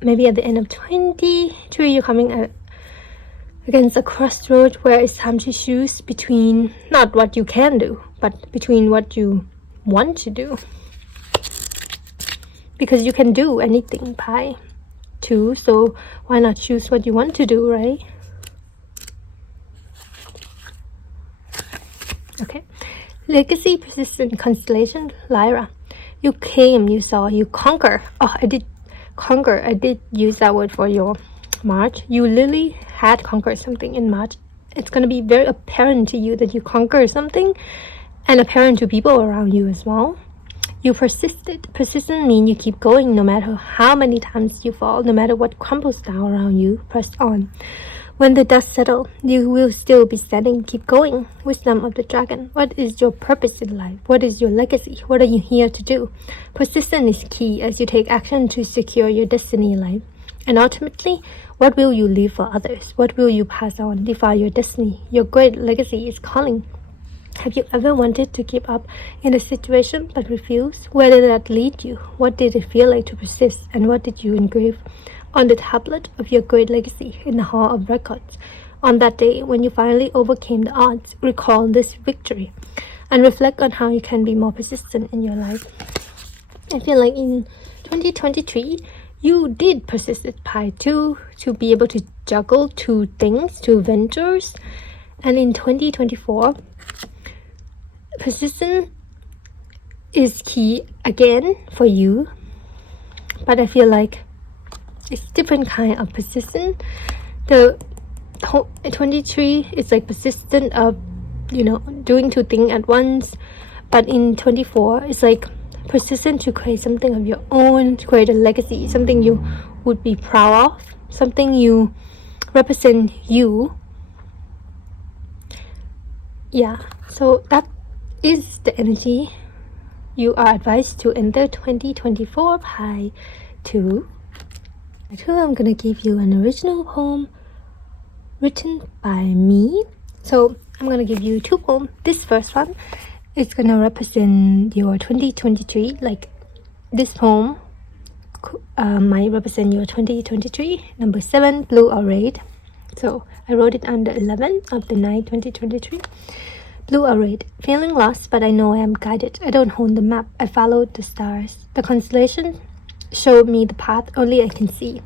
maybe at the end of 23, you're coming against a crossroad where it's time to choose between not what you can do, but between what you want to do. Because you can do anything, pie 2, so why not choose what you want to do, right? Okay. Legacy, persistent, constellation, Lyra. You came, you saw, you conquer. Oh, I did conquer. I did use that word for your March. You literally had conquered something in March. It's going to be very apparent to you that you conquered something, and apparent to people around you as well. You persisted. Persistent means you keep going no matter how many times you fall, no matter what crumbles down around you. Press on. When the dust settles, you will still be standing. Keep going. Wisdom of the Dragon. What is your purpose in life? What is your legacy? What are you here to do? Persistence is key as you take action to secure your destiny in life. And ultimately, what will you leave for others? What will you pass on? Define your destiny. Your great legacy is calling. Have you ever wanted to give up in a situation but refused? Where did that lead you? What did it feel like to persist? And what did you engrave on the tablet of your great legacy in the Hall of Records? On that day, when you finally overcame the odds, recall this victory and reflect on how you can be more persistent in your life. I feel like in 2023, you did persist at pie 2 to be able to juggle 2 things, 2 ventures. And in 2024, persistence is key again for you. But I feel like it's different kind of persistence. The 23 is like persistent of, doing 2 things at once. But in 24, it's like persistent to create something of your own, to create a legacy, something you would be proud of, something you represent you. Yeah, so that is the energy you are advised to enter 2024 pie 2. I'm gonna give you an original poem written by me. So I'm gonna give you 2 poems. This first one is gonna represent your 2023. Like this poem might represent your 2023. Number 7, blue or red. So I wrote it on the 11th of the 9th, 2023. Blue or red. Feeling lost, but I know I am guided. I don't hold the map. I followed the stars. The constellation showed me the path only I can see.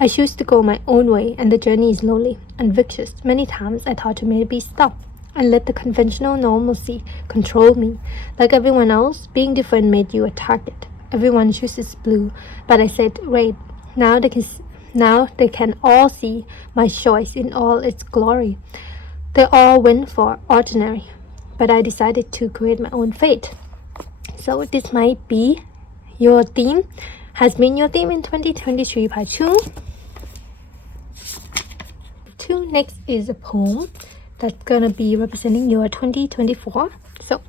I choose to go my own way, and the journey is lonely and vicious. Many times I thought to maybe stop and let the conventional normalcy control me. Like everyone else, being different made you a target. Everyone chooses blue, but I said red. Now they can all see my choice in all its glory. They all went for ordinary, but I decided to create my own fate. So this might be your theme, has been your theme in 2023 part 2. Next is a poem that's gonna be representing your 2024. So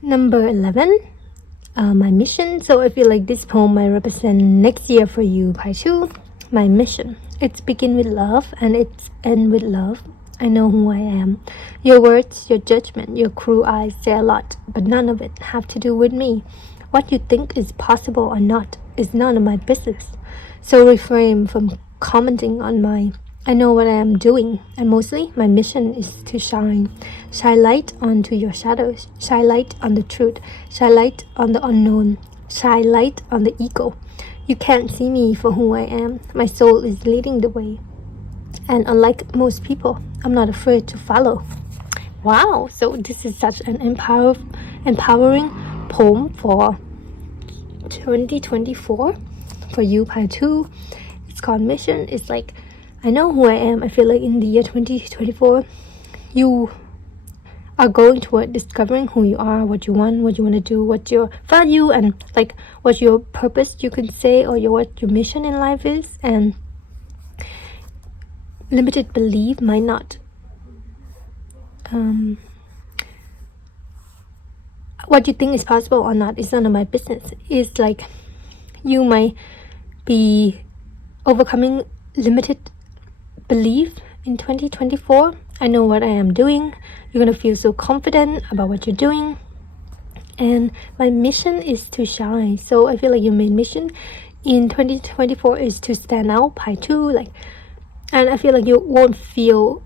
number 11, my mission. So I feel like this poem might represent next year for you, part 2. My mission. It's begin with love and it's end with love. I know who I am. Your words, your judgment, your cruel eyes say a lot, but none of it have to do with me. What you think is possible or not is none of my business. So refrain from commenting on my I know what I am doing, and mostly my mission is to shine light onto your shadows, shine light on the truth, shine light on the unknown, shine light on the ego. You can't see me for who I am. My soul is leading the way. And unlike most people, I'm not afraid to follow. Wow, so this is such an empowering poem for 2024 for you, Pi 2. It's called Mission. It's like, I know who I am. I feel like in the year 2024, you are going toward discovering who you are, what you want to do, what's your value, and like what your purpose, you could say, or what your mission in life is. And limited belief might not what you think is possible or not is none of my business. It's like you might be overcoming limited belief in 2024. I know what I am doing. You're gonna feel so confident about what you're doing. And my mission is to shine. So I feel like your main mission in 2024 is to stand out, Pi 2. And I feel like you won't feel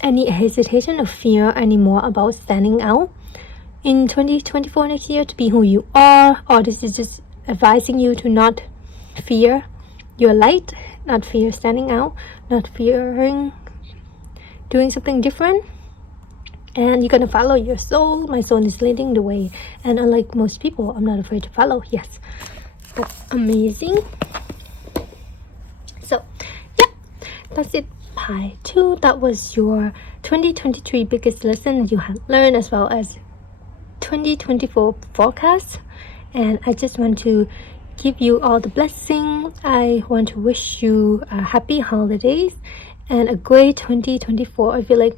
any hesitation or fear anymore about standing out in 2024 next year, to be who you are. Or this is just advising you to not fear your light, not fear standing out, not fearing doing something different. And you're gonna follow your soul. My soul is leading the way. And unlike most people, I'm not afraid to follow. Yes, that's amazing. So yeah, that's it, Pi 2. That was your 2023 biggest lesson you have learned, as well as 2024 forecast. And I just want to give you all the blessing. I want to wish you a happy holidays and a great 2024. I feel like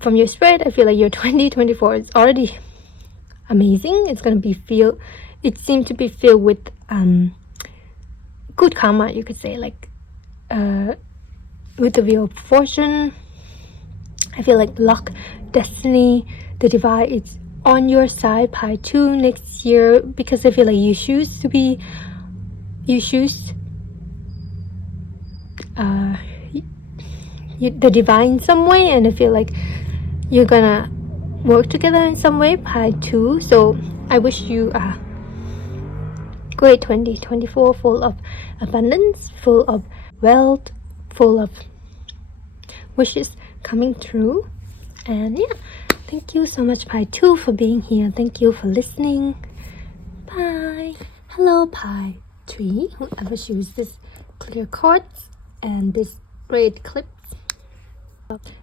from your spread, I feel like your 2024 is already amazing. It's gonna be it seemed to be filled with good karma, you could say, like with the wheel of fortune. I feel like luck, destiny, the divine is on your side, Pi 2, next year, because I feel like you choose the divine in some way, and I feel like you're gonna work together in some way, Pi 2. So I wish you a great 2024, full of abundance, full of wealth, full of wishes coming true. And yeah, thank you so much, Pi 2, for being here. Thank you for listening. Bye. Hello, Pi 3, whoever chooses this clear cards and this red clips.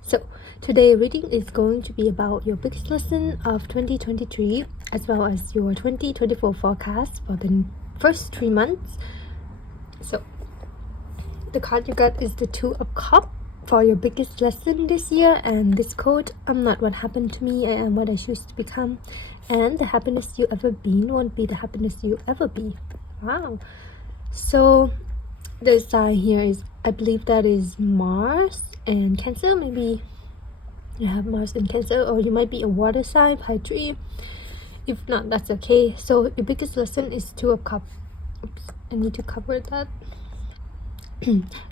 So today's reading is going to be about your biggest lesson of 2023, as well as your 2024 forecast for the first 3 months. So the card you got is the Two of Cups for your biggest lesson this year, and this quote: I'm not what happened to me, I am what I choose to become, and the happiness you ever been won't be the happiness you ever be. Wow. So the sign here is, I believe that is Mars and Cancer. Maybe you have Mars and Cancer, or you might be a water sign, Pi 3. If not, that's okay. So your biggest lesson is Two of Cups. Oops, I need to cover that.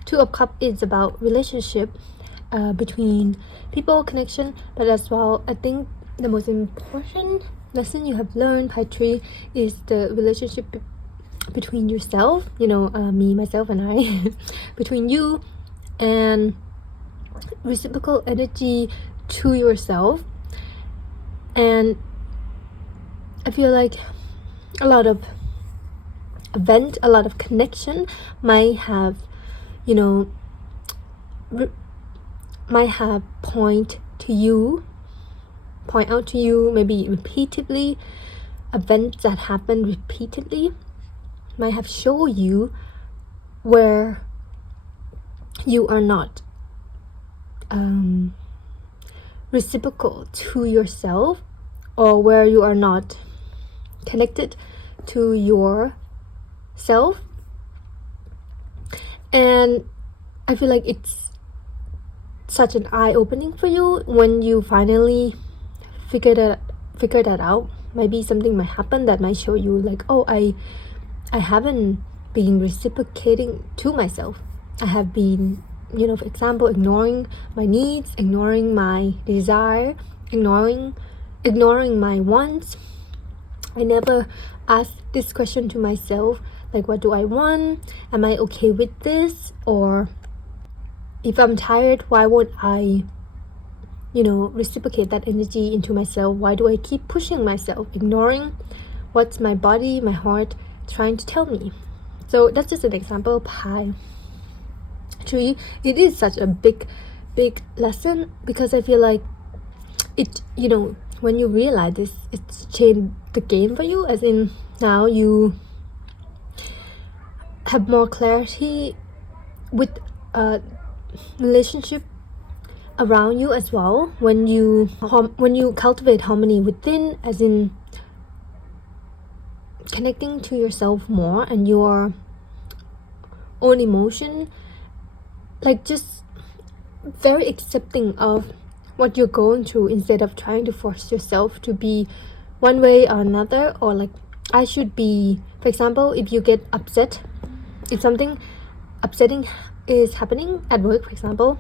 Two of Cups is about relationship between people, connection, but as well, I think the most important lesson you have learned, Pi 3, is the relationship between yourself, me, myself, and I, between you, and reciprocal energy to yourself. And I feel like a lot of event, a lot of connection might have point out to you, maybe repeatedly, events that happen repeatedly might have shown you where you are not reciprocal to yourself, or where you are not connected to yourself. And I feel like it's such an eye-opening for you when you finally figure that out. Maybe something might happen that might show you like, oh, I I haven't been reciprocating to myself. I have been, for example, ignoring my needs, ignoring my desire, ignoring my wants. I never asked this question to myself, like, what do I want? Am I okay with this? Or if I'm tired, why won't I, reciprocate that energy into myself? Why do I keep pushing myself, ignoring what's my body, my heart trying to tell me? So that's just an example of PAC 3. It is such a big lesson, because I feel like it, when you realize this, it's changed the game for you, as in now you have more clarity with relationship around you as well. When you cultivate harmony within, as in connecting to yourself more and your own emotion, like just very accepting of what you're going through, instead of trying to force yourself to be one way or another, or like I should be. For example, if you get upset, if something upsetting is happening at work, for example,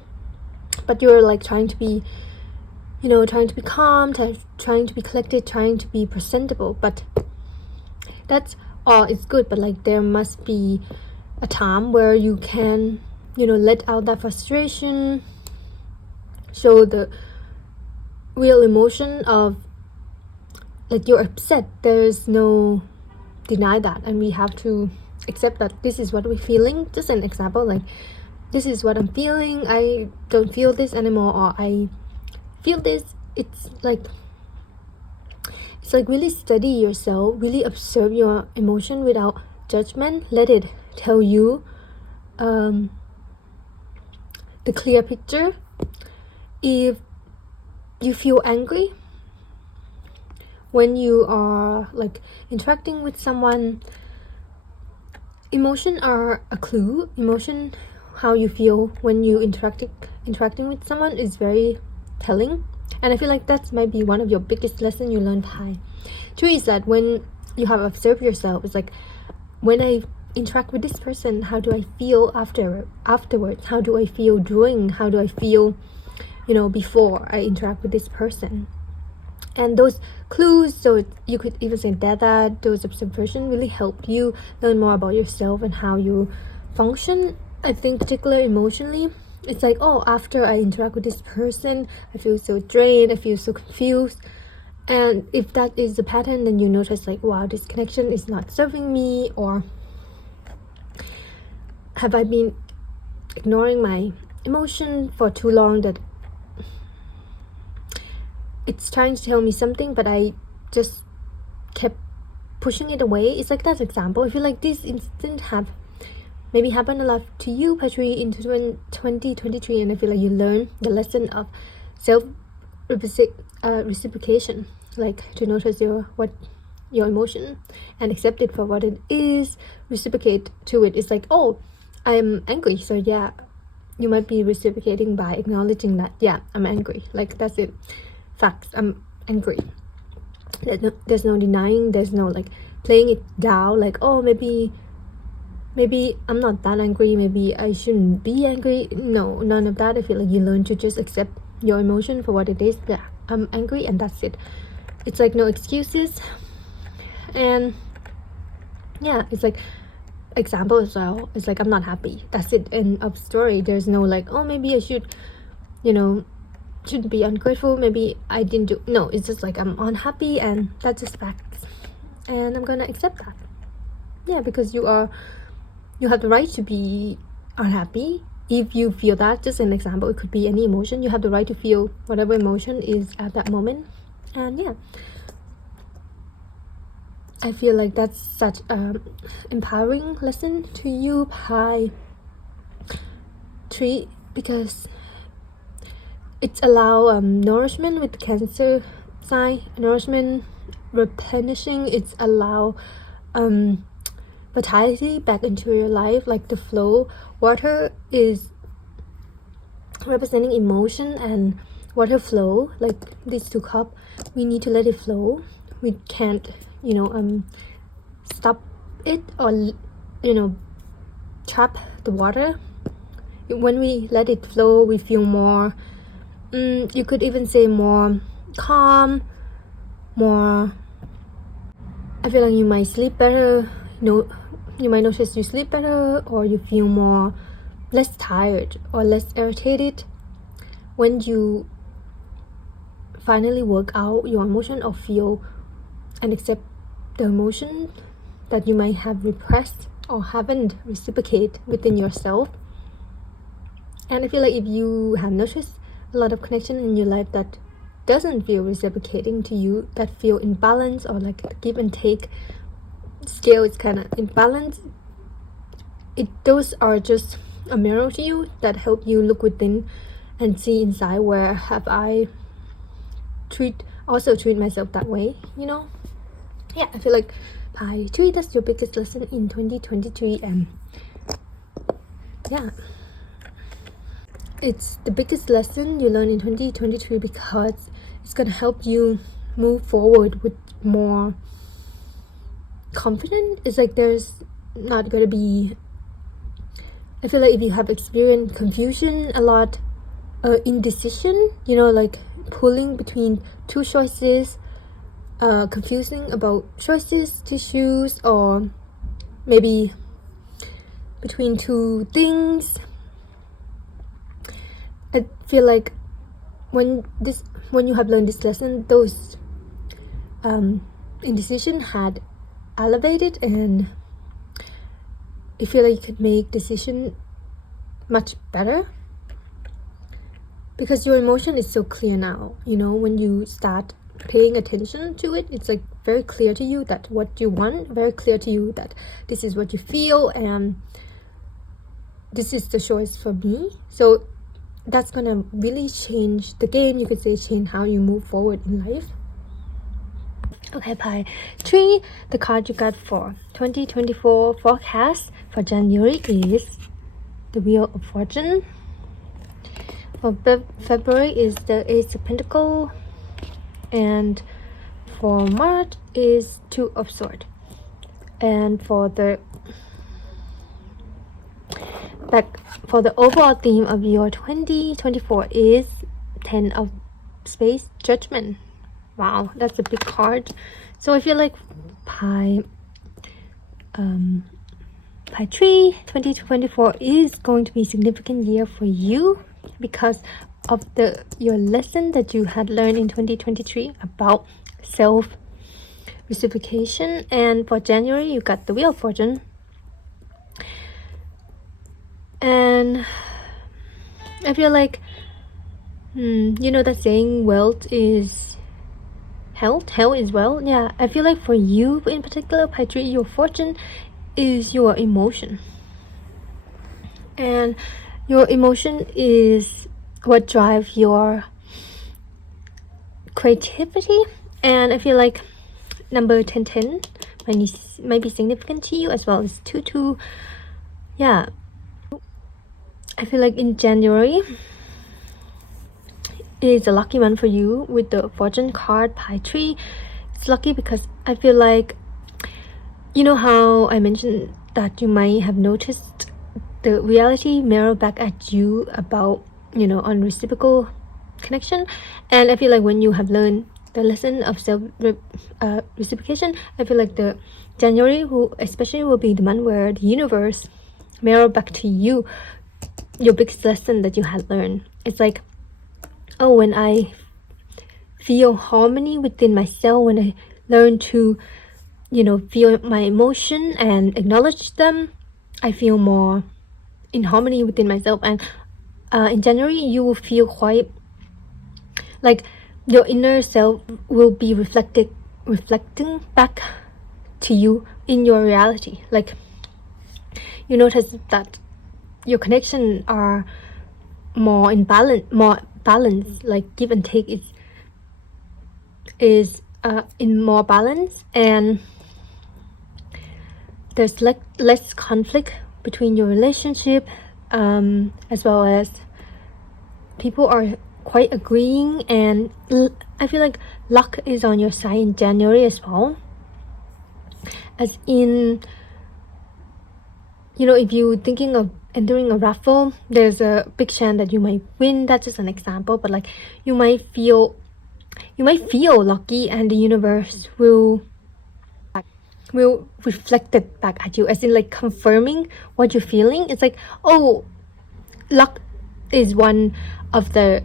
but you're like trying to be calm, trying to be collected, trying to be presentable, but that's all. It's good, but like there must be a time where you can let out that frustration, show the real emotion of like you're upset. There's no deny that, and we have to accept that this is what we're feeling. Just an example, like this is what I'm feeling, I don't feel this anymore, or I feel this. It's like really study yourself, really observe your emotion without judgment. Let it tell you the clear picture. If you feel angry when you are like interacting with someone, emotion are a clue. Emotion, how you feel when you interacting with someone, is very telling. And I feel like that might be one of your biggest lessons you learn PAC 3, is that when you have observed yourself, it's like, when I interact with this person, how do I feel afterwards? How do I feel during? How do I feel before I interact with this person? And those clues, so you could even say that those observations really help you learn more about yourself and how you function. I think particularly emotionally, it's like, oh, after I interact with this person, I feel so drained, I feel so confused. And if that is the pattern, then you notice like, wow, this connection is not serving me, or have I been ignoring my emotion for too long, that it's trying to tell me something, but I just kept pushing it away. It's like that example. I feel like this incident maybe happened a lot to you, PAC 3, in 2023, and I feel like you learn the lesson of self reciprocation, like to notice your emotion and accept it for what it is, reciprocate to it. It's like, oh, I'm angry, so yeah, you might be reciprocating by acknowledging that, yeah, I'm angry, like that's it, facts, I'm angry. There's no denying, there's no like playing it down, like, oh, maybe I'm not that angry, maybe I shouldn't be angry. No, none of that. I feel like you learn to just accept your emotion for what it is. Yeah, I'm angry, and that's it. It's like no excuses. And yeah, it's like example as well. It's like, I'm not happy, that's it, end of story. There's no like, oh, maybe I should shouldn't be ungrateful, maybe I didn't do. No, it's just like, I'm unhappy, and that's just facts, and I'm gonna accept that. Yeah, because you have the right to be unhappy if you feel that. Just an example, it could be any emotion. You have the right to feel whatever emotion is at that moment. And yeah, I feel like that's such an empowering lesson to you, PAC 3, because it's allow nourishment with Cancer sign, nourishment, replenishing. It's allow vitality back into your life, like the flow. Water is representing emotion, and water flow, like these two cups, we need to let it flow. We can't stop it or trap the water. When we let it flow, we feel more, you could even say more calm, more, I feel like you might sleep better, you might notice you sleep better, or you feel more less tired or less irritated when you finally work out your emotion or feel and accept the emotion that you might have repressed or haven't reciprocate within yourself. And I feel like if you have noticed a lot of connection in your life that doesn't feel reciprocating to you, that feel imbalance, or like the give and take scale is kind of imbalanced, those are just a mirror to you that help you look within and see inside, where have I treat myself that way, Yeah, I feel like pie 3, that's your biggest lesson in 2023, and yeah, it's the biggest lesson you learn in 2023 because it's gonna help you move forward with more confident. It's like there's not gonna be, I feel like if you have experienced confusion a lot, indecision, like pulling between two choices, confusing about choices to choose, or maybe between two things. I feel like when you have learned this lesson, those indecision had elevated, and I feel like you could make decision much better because your emotion is so clear now. When you start paying attention to it, it's like very clear to you that what you want, very clear to you that this is what you feel, and this is the choice for me. So that's gonna really change the game, you could say, change how you move forward in life. Okay, pie 3, the card you got for 2024 forecast for January is the Wheel of Fortune. For February is the Ace of Pentacles, and for March is Two of Swords, and for the overall theme of your 2024 is 10 of Spades, Judgment. Wow, that's a big card. So I feel like pie 3, 2024 is going to be a significant year for you because of your lesson that you had learned in 2023 about self reciprocation. And for January, you got the Wheel of Fortune, and I feel like that saying, wealth is health is wealth. Yeah, I feel like for you in particular, pie 3, your fortune is your emotion, and your emotion is what drives your creativity. And I feel like number 1010 might be significant to you, as well as 22. Yeah, I feel like in January is a lucky month for you with the fortune card pie 3. It's lucky because I feel like, how I mentioned that you might have noticed the reality mirror back at you about unreciprocal connection. And I feel like when you have learned the lesson of self reciprocation, I feel like the January will be the month where the universe mirror back to you your biggest lesson that you had learned. It's like, oh, when I feel harmony within myself, when I learn to feel my emotion and acknowledge them, I feel more in harmony within myself. And in January, you will feel quite like your inner self will be reflecting back to you in your reality. Like you notice that your connection are more balance, like give and take is in more balance, and there's less conflict between your relationship, as well as people are quite agreeing, and I feel like luck is on your side in January as well, as in you know, if you're thinking of entering a raffle, there's a big chance that you might win. That's just an example, but like you might feel lucky, and the universe will reflect it back at you, as in like confirming what you're feeling. It's like, oh, luck is one of the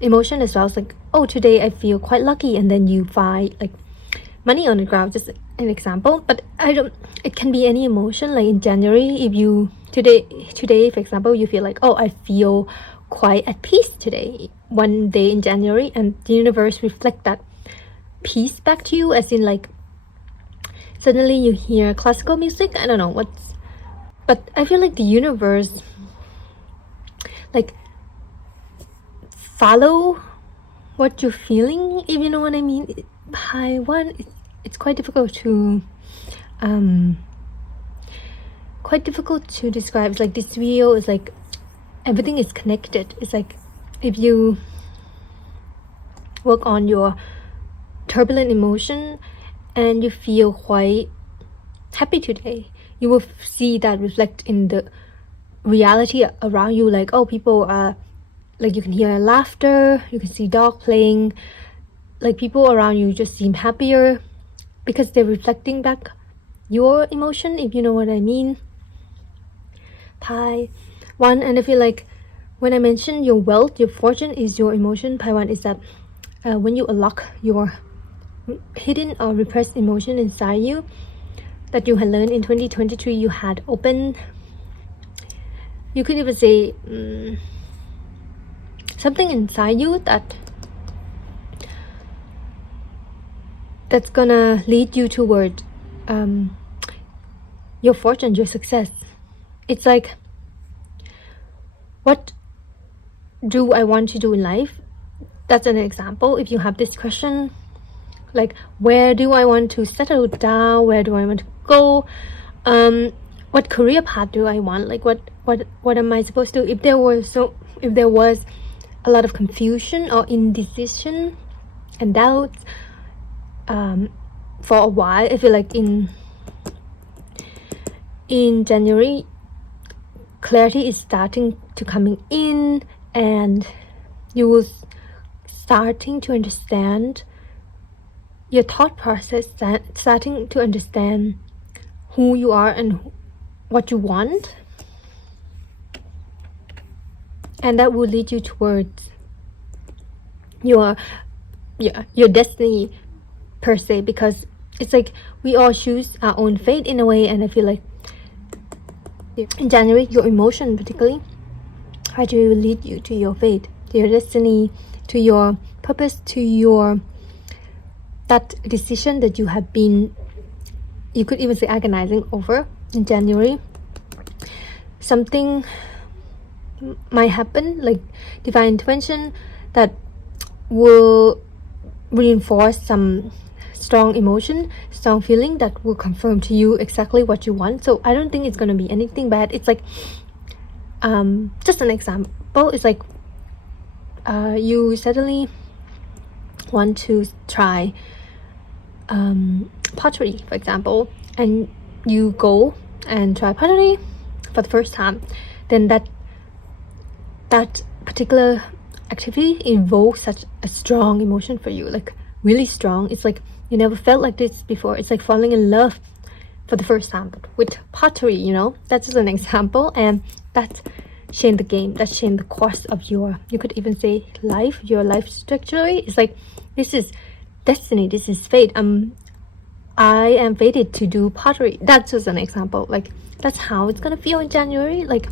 emotion as well. It's like, oh, today I feel quite lucky, and then you find like money on the ground, just an example. But it can be any emotion. Like in January, if you today for example, you feel like, oh, I feel quite at peace today, one day in January, and the universe reflect that peace back to you, as in like suddenly you hear classical music. I don't know what's, but I feel like the universe like follow what you're feeling, if you know what I mean. By one, it's quite difficult to describe. It's like this video is like everything is connected. It's like if you work on your turbulent emotion and you feel quite happy today, you will see that reflect in the reality around you. Like, oh, people are like, you can hear laughter, you can see dog playing, like people around you just seem happier because they're reflecting back your emotion, if you know what I mean. Pi 1, and I feel like when I mentioned your wealth, your fortune is your emotion. Pi 1 is that when you unlock your hidden or repressed emotion inside you that you had learned in 2023, you had opened, you could even say something inside you that's gonna lead you toward your fortune, your success. It's like, what do I want to do in life? That's an example. If you have this question, like, where do I want to settle down? Where do I want to go? What career path do I want? Like, what am I supposed to do? If there was a lot of confusion or indecision and doubts for a while, I feel like in January, clarity is starting to coming in, and you will starting to understand your thought process, starting to understand who you are and what you want, and that will lead you towards your destiny per se, because it's like we all choose our own fate in a way. And I feel like in January, your emotion particularly try to lead you to your fate, to your destiny, to your purpose, to your that decision that you have been, you could even say, agonizing over. In January, something might happen, like divine intervention, that will reinforce some strong emotion, strong feeling that will confirm to you exactly what you want. So I don't think it's gonna be anything bad. It's like just an example. It's like you suddenly want to try pottery, for example, and you go and try pottery for the first time. Then that particular activity invokes such a strong emotion for you, like really strong. It's like you never felt like this before. It's like falling in love for the first time, but with pottery, you know. That's just an example, and that changed the game, that changed the course of your, you could even say, life, your life trajectory. It's like, this is destiny, this is fate. I am fated to do pottery. That's just an example. Like, that's how it's gonna feel in January. Like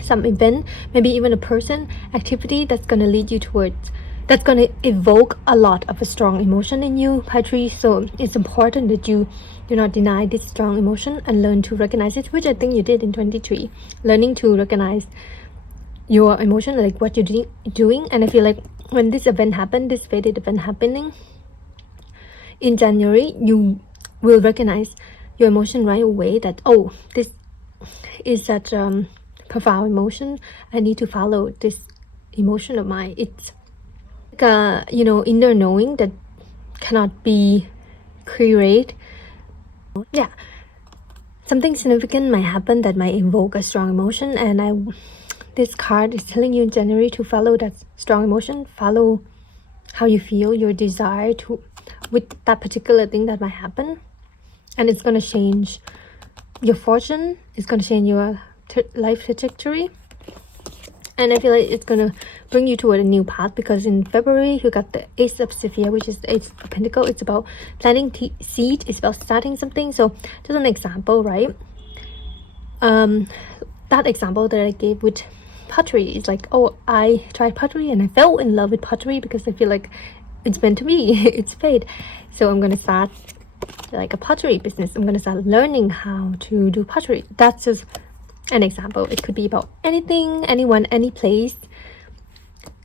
some event, maybe even a person, activity that's gonna lead you towards, that's gonna evoke a lot of a strong emotion in you, Patri. So it's important that you do not deny this strong emotion and learn to recognize it, which I think you did in 23, learning to recognize your emotion, like what you're doing. And I feel like when this event happened, this fated event happening in January, you will recognize your emotion right away, that, oh, this is such profound emotion. I need to follow this emotion of mine. It's like a, you know, inner knowing that cannot be created. Yeah. something significant might happen that might invoke a strong emotion, and this card is telling you in January to follow that strong emotion, follow how you feel, your desire to with that particular thing that might happen, and it's going to change your fortune, it's going to change your life trajectory. And I feel like it's going to bring you toward a new path, because in February, you got the Ace of Sophia, which is the Ace of Pentacles. It's about planting seed. It's about starting something. So just an example, right? That example that I gave with pottery is like, oh, I tried pottery and I fell in love with pottery because I feel like it's meant to be. It's fate. So I'm going to start like a pottery business. I'm going to start learning how to do pottery. That's just an example. It could be about anything, anyone, any place.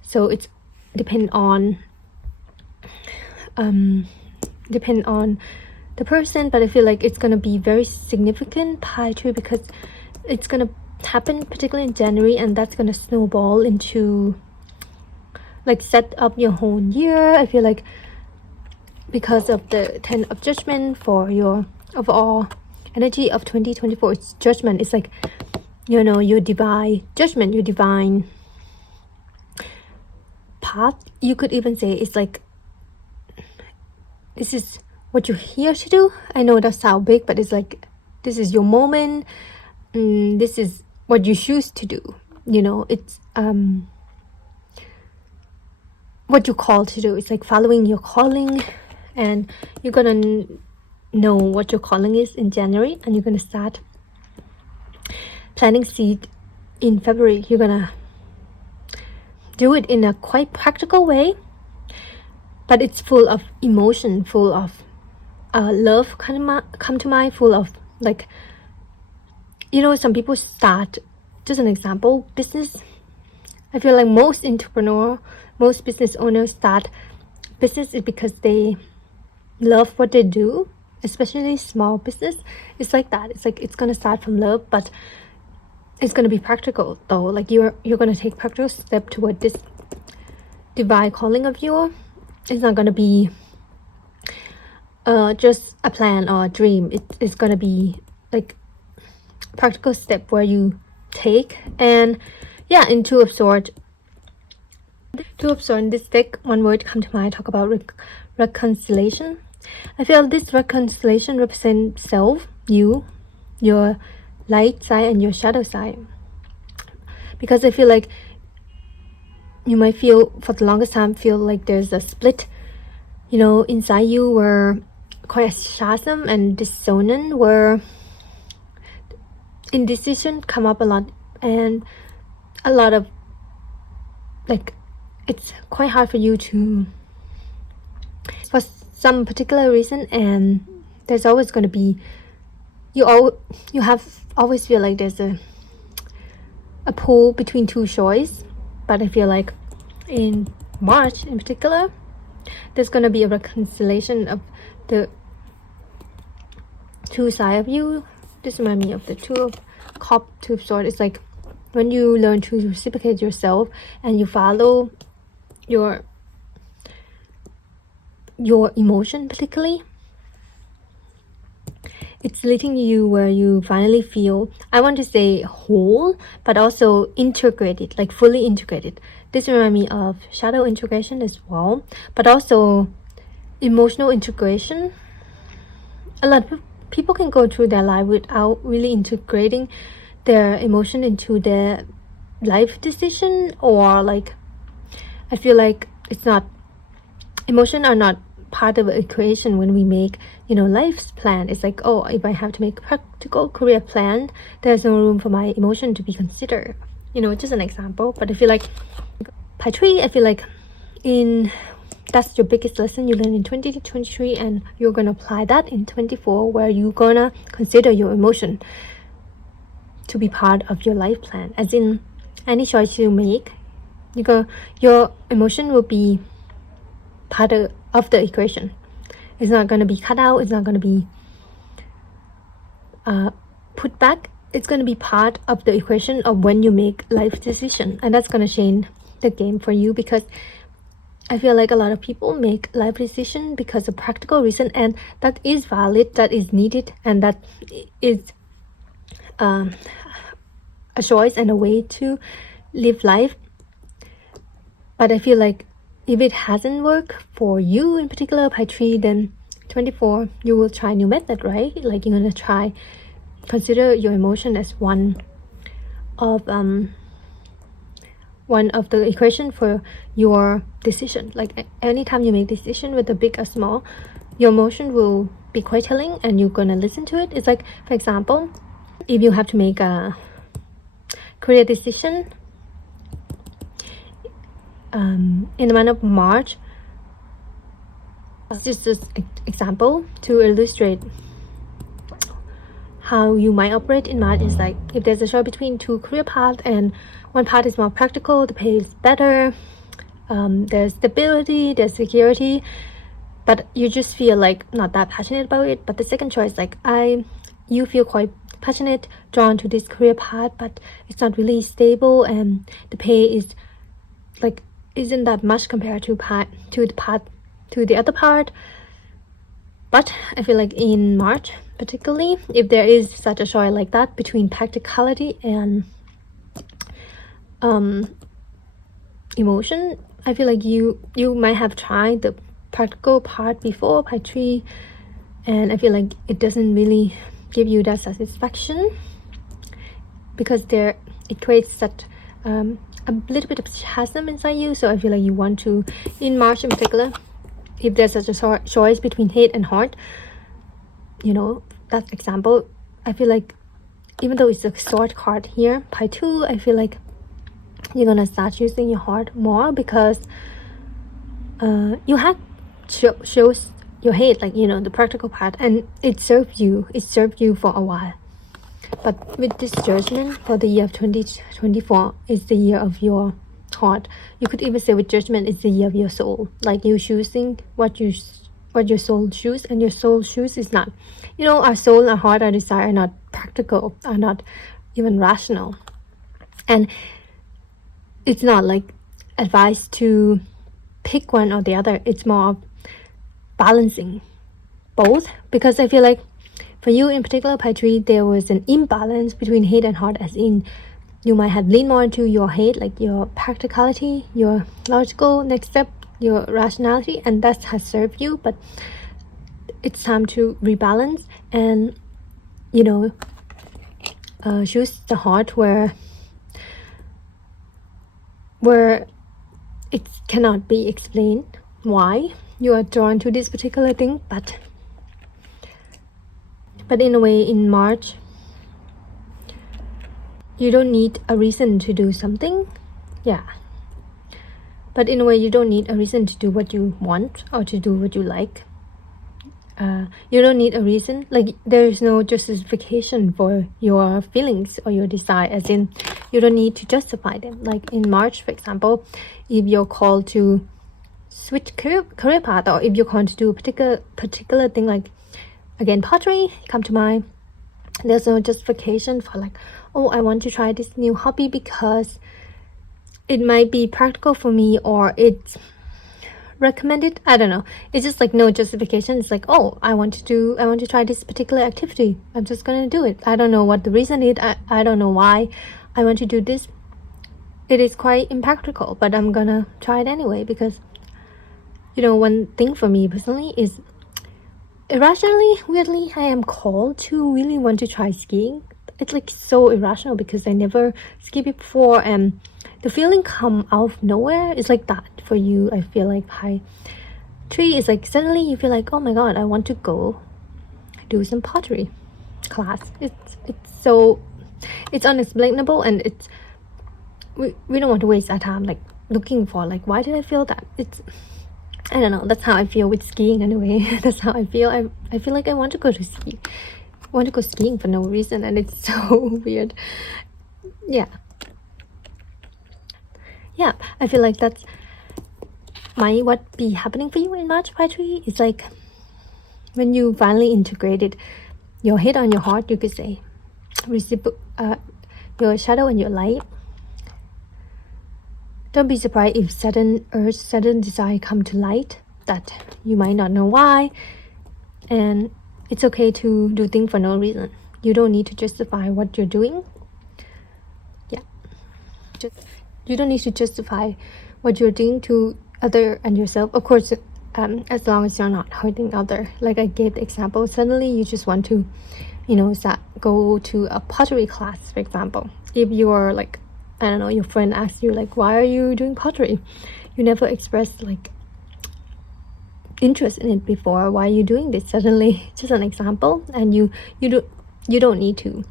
So it's depend on the person, but I feel like it's gonna be very significant pottery because it's gonna happen particularly in January, and that's gonna snowball into like set up your whole year. I feel like because of the 10 of Judgment for your overall energy of 2024, it's Judgment. It's like, you know, your divine judgment, your divine path. You could even say it's like, this is what you're here to do. I know that sounds big, but it's like, this is your moment. This is what you choose to do. You know, it's what you're called to do. It's like following your calling, and you're gonna know what your calling is in January, and you're gonna start planting seed in February. You're gonna do it in a quite practical way, but it's full of emotion, full of love come to mind, full of like, you know, some people start, just an example, business. I feel like most business owners start business is because they love what they do, especially small business. It's like that. It's like it's gonna start from love, but it's gonna be practical though. Like you're gonna take practical step toward this divine calling of yours. It's not gonna be just a plan or a dream. It's gonna be like practical step where you take. And yeah, in Two of Swords in this deck, one word come to mind, talk about reconciliation. I feel this reconciliation represents self, you, your light side and your shadow side, because I feel like you might feel for the longest time feel like there's a split, you know, inside you, where quite a chasm and dissonance, where indecision come up a lot, and a lot of like, it's quite hard for you to, for some particular reason, and there's always going to be, you have always feel like there's a pull between two choices. But I feel like in March in particular, there's going to be a reconciliation of the two sides of you. This reminds me of the Two of Cups, Two of Swords. It's like when you learn to reciprocate yourself and you follow your emotion, particularly, it's leading you where you finally feel, I want to say whole, but also integrated, like fully integrated. This reminds me of shadow integration as well, but also emotional integration. A lot of people can go through their life without really integrating their emotion into their life decision, or like, I feel like it's not, emotion are not part of the equation when we make, you know, life's plan. It's like, oh, if I have to make a practical career plan, there's no room for my emotion to be considered, you know, just an example. But I feel like pottery, I feel like that's your biggest lesson you learned in 2023, and you're gonna apply that in 24, where you're gonna consider your emotion to be part of your life plan. As in, any choice you make, your emotion will be part of the equation. It's not going to be cut out. It's not going to be put back. It's going to be part of the equation of when you make life decision, and that's going to change the game for you, because I feel like a lot of people make life decision because of practical reason, and that is valid, that is needed, and that is a choice and a way to live life. But I feel like if it hasn't worked for you in particular, PAC 3, then 24, you will try new method, right? Like you're gonna consider your emotion as one of the equation for your decision. Like anytime you make decision, whether big or small, your emotion will be quite telling, and you're gonna listen to it. It's like, for example, if you have to make a career decision in the month of March. Just an example to illustrate how you might operate in March. Is like, if there's a choice between two career paths and one path is more practical, the pay is better, there's stability, there's security, but you just feel like not that passionate about it. But the second choice, like you feel quite passionate, drawn to this career path, but it's not really stable, and the pay is like isn't that much compared to the other part. But I feel like in March, particularly, if there is such a choice like that between practicality and emotion, I feel like you might have tried the practical part before PAC 3, and I feel like it doesn't really give you that satisfaction, because it creates such a little bit of chasm inside you. So I feel like you want to, in March in particular, if there's such a choice between head and heart, that example, I feel like even though it's a short card here, PAC 2, I feel like you're gonna start using your heart more, because you had shows your head, like the practical part, and it served you for a while. But with this judgment for the year of 2024 is the year of your heart. You could even say with judgment is the year of your soul, like you choosing what your soul choose, and your soul choose is not, our soul, our heart, our desire are not practical, are not even rational, and it's not like advice to pick one or the other. It's more of balancing both, because I feel like for you in particular, PAC 3, there was an imbalance between head and heart, as in you might have leaned more into your head, like your practicality, your logical next step, your rationality, and that has served you. But it's time to rebalance and choose the heart where it cannot be explained why you are drawn to this particular thing, but in a way, in March, you don't need a reason to do something. But in a way, you don't need a reason to do what you want or to do what you like. You don't need a reason, like there is no justification for your feelings or your desire, as in you don't need to justify them. Like in March, for example, if you're called to switch career path, or if you're called to do a particular thing, like again pottery come to mind, there's no justification for like, oh, I want to try this new hobby because it might be practical for me, or it's recommended. I don't know, it's just like no justification. It's like, oh, I want to try this particular activity, I'm just gonna do it. I don't know what the reason is. I don't know why I want to do this. It is quite impractical, but I'm gonna try it anyway, because one thing for me personally is, irrationally, weirdly, I am called to really want to try skiing. It's like so irrational, because I never skied before, and the feeling come out of nowhere. It's like that for you. I feel like PAC 3 is like suddenly you feel like, oh my god, I want to go do some pottery class. It's unexplainable, and we don't want to waste our time like looking for like, why did I feel that. I don't know, that's how I feel with skiing anyway. That's how I feel. I feel like I want to go skiing for no reason, and it's so weird. I feel like that's what be happening for you in March, PAC 3. It's like when you finally integrated your head on your heart, you could say, your shadow and your light. Don't be surprised if sudden urge, sudden desire come to light that you might not know why. And it's okay to do things for no reason. you don't need to justify what you're doing. Yeah, you don't need to justify what you're doing to other and yourself, of course, as long as you're not hurting other. Like I gave the example, suddenly you just want to, you know, go to a pottery class, for example. If you're like, I don't know, your friend asks you like, why are you doing pottery? You never expressed like interest in it before. Why are you doing this? Suddenly, just an example, and you don't need to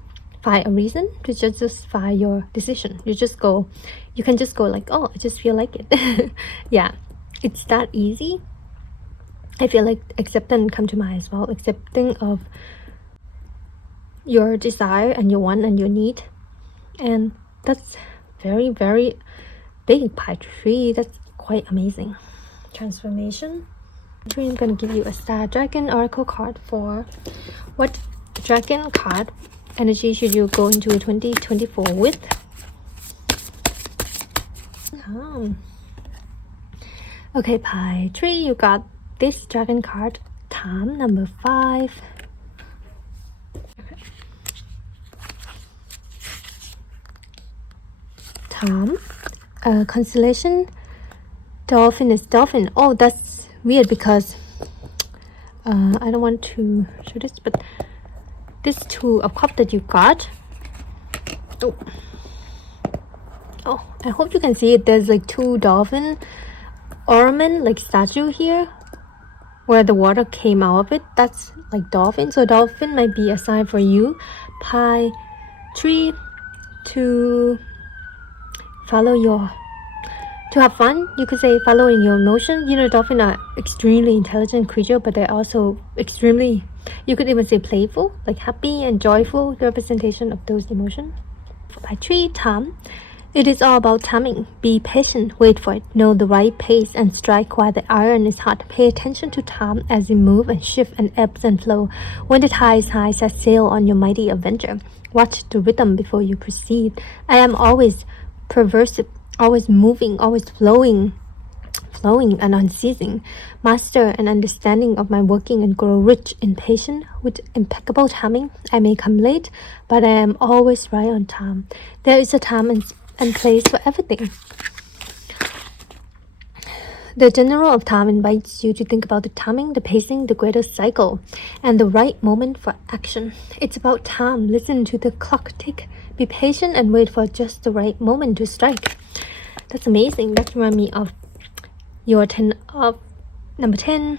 find a reason to justify your decision. You can just go like, oh, I just feel like it. Yeah, it's that easy. I feel like acceptance come to mind as well. Accepting of your desire and your want and your need, and that's very, very big pie tree. That's quite amazing. Transformation. I'm gonna give you a Star Dragon Oracle card for what dragon card energy should you go into 2024 with. Okay, pie tree, you got this dragon card, time number 5. Tom, constellation, dolphin is dolphin. Oh, that's weird because I don't want to show this, but this 2 of cups that you got, oh, I hope you can see it. There's like 2 dolphin ornament like statue here where the water came out of it. That's like dolphin, so dolphin might be a sign for you, pie tree, to have fun. You could say following your emotion. You know, dolphins are extremely intelligent creature, but they're also extremely, you could even say playful, like happy and joyful, representation of those emotions. By tree, time. It is all about timing. Be patient, wait for it, know the right pace, and strike while the iron is hot. Pay attention to time as it moves and shifts and ebbs and flows. When the tide is high, set sail on your mighty adventure. Watch the rhythm before you proceed. I am always perversive, always moving, always flowing and unceasing. Master an understanding of my working and grow rich in patience with impeccable timing. I may come late, but I am always right on time. There is a time and place for everything. The general of time invites you to think about the timing, the pacing, the greater cycle, and the right moment for action. It's about time. Listen to the clock tick. Be patient and wait for just the right moment to strike. That's amazing. That reminds me of your 10 of number 10,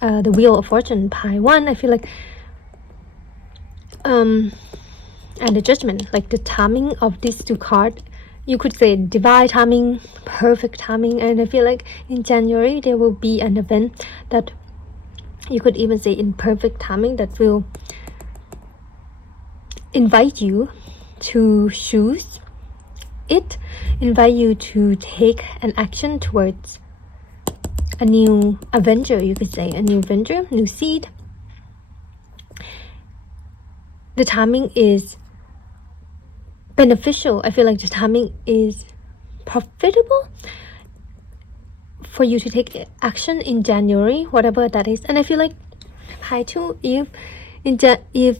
the Wheel of Fortune, pie 1. I feel like and the Judgment, like the timing of these 2 cards, you could say divine timing, perfect timing. And I feel like in January there will be an event that you could even say in perfect timing that will invite you to choose it, invite you to take an action towards a new adventure. You could say a new venture, new seed. The timing is beneficial. I feel like the timing is profitable for you to take action in January, whatever that is. And I feel like pie 2, if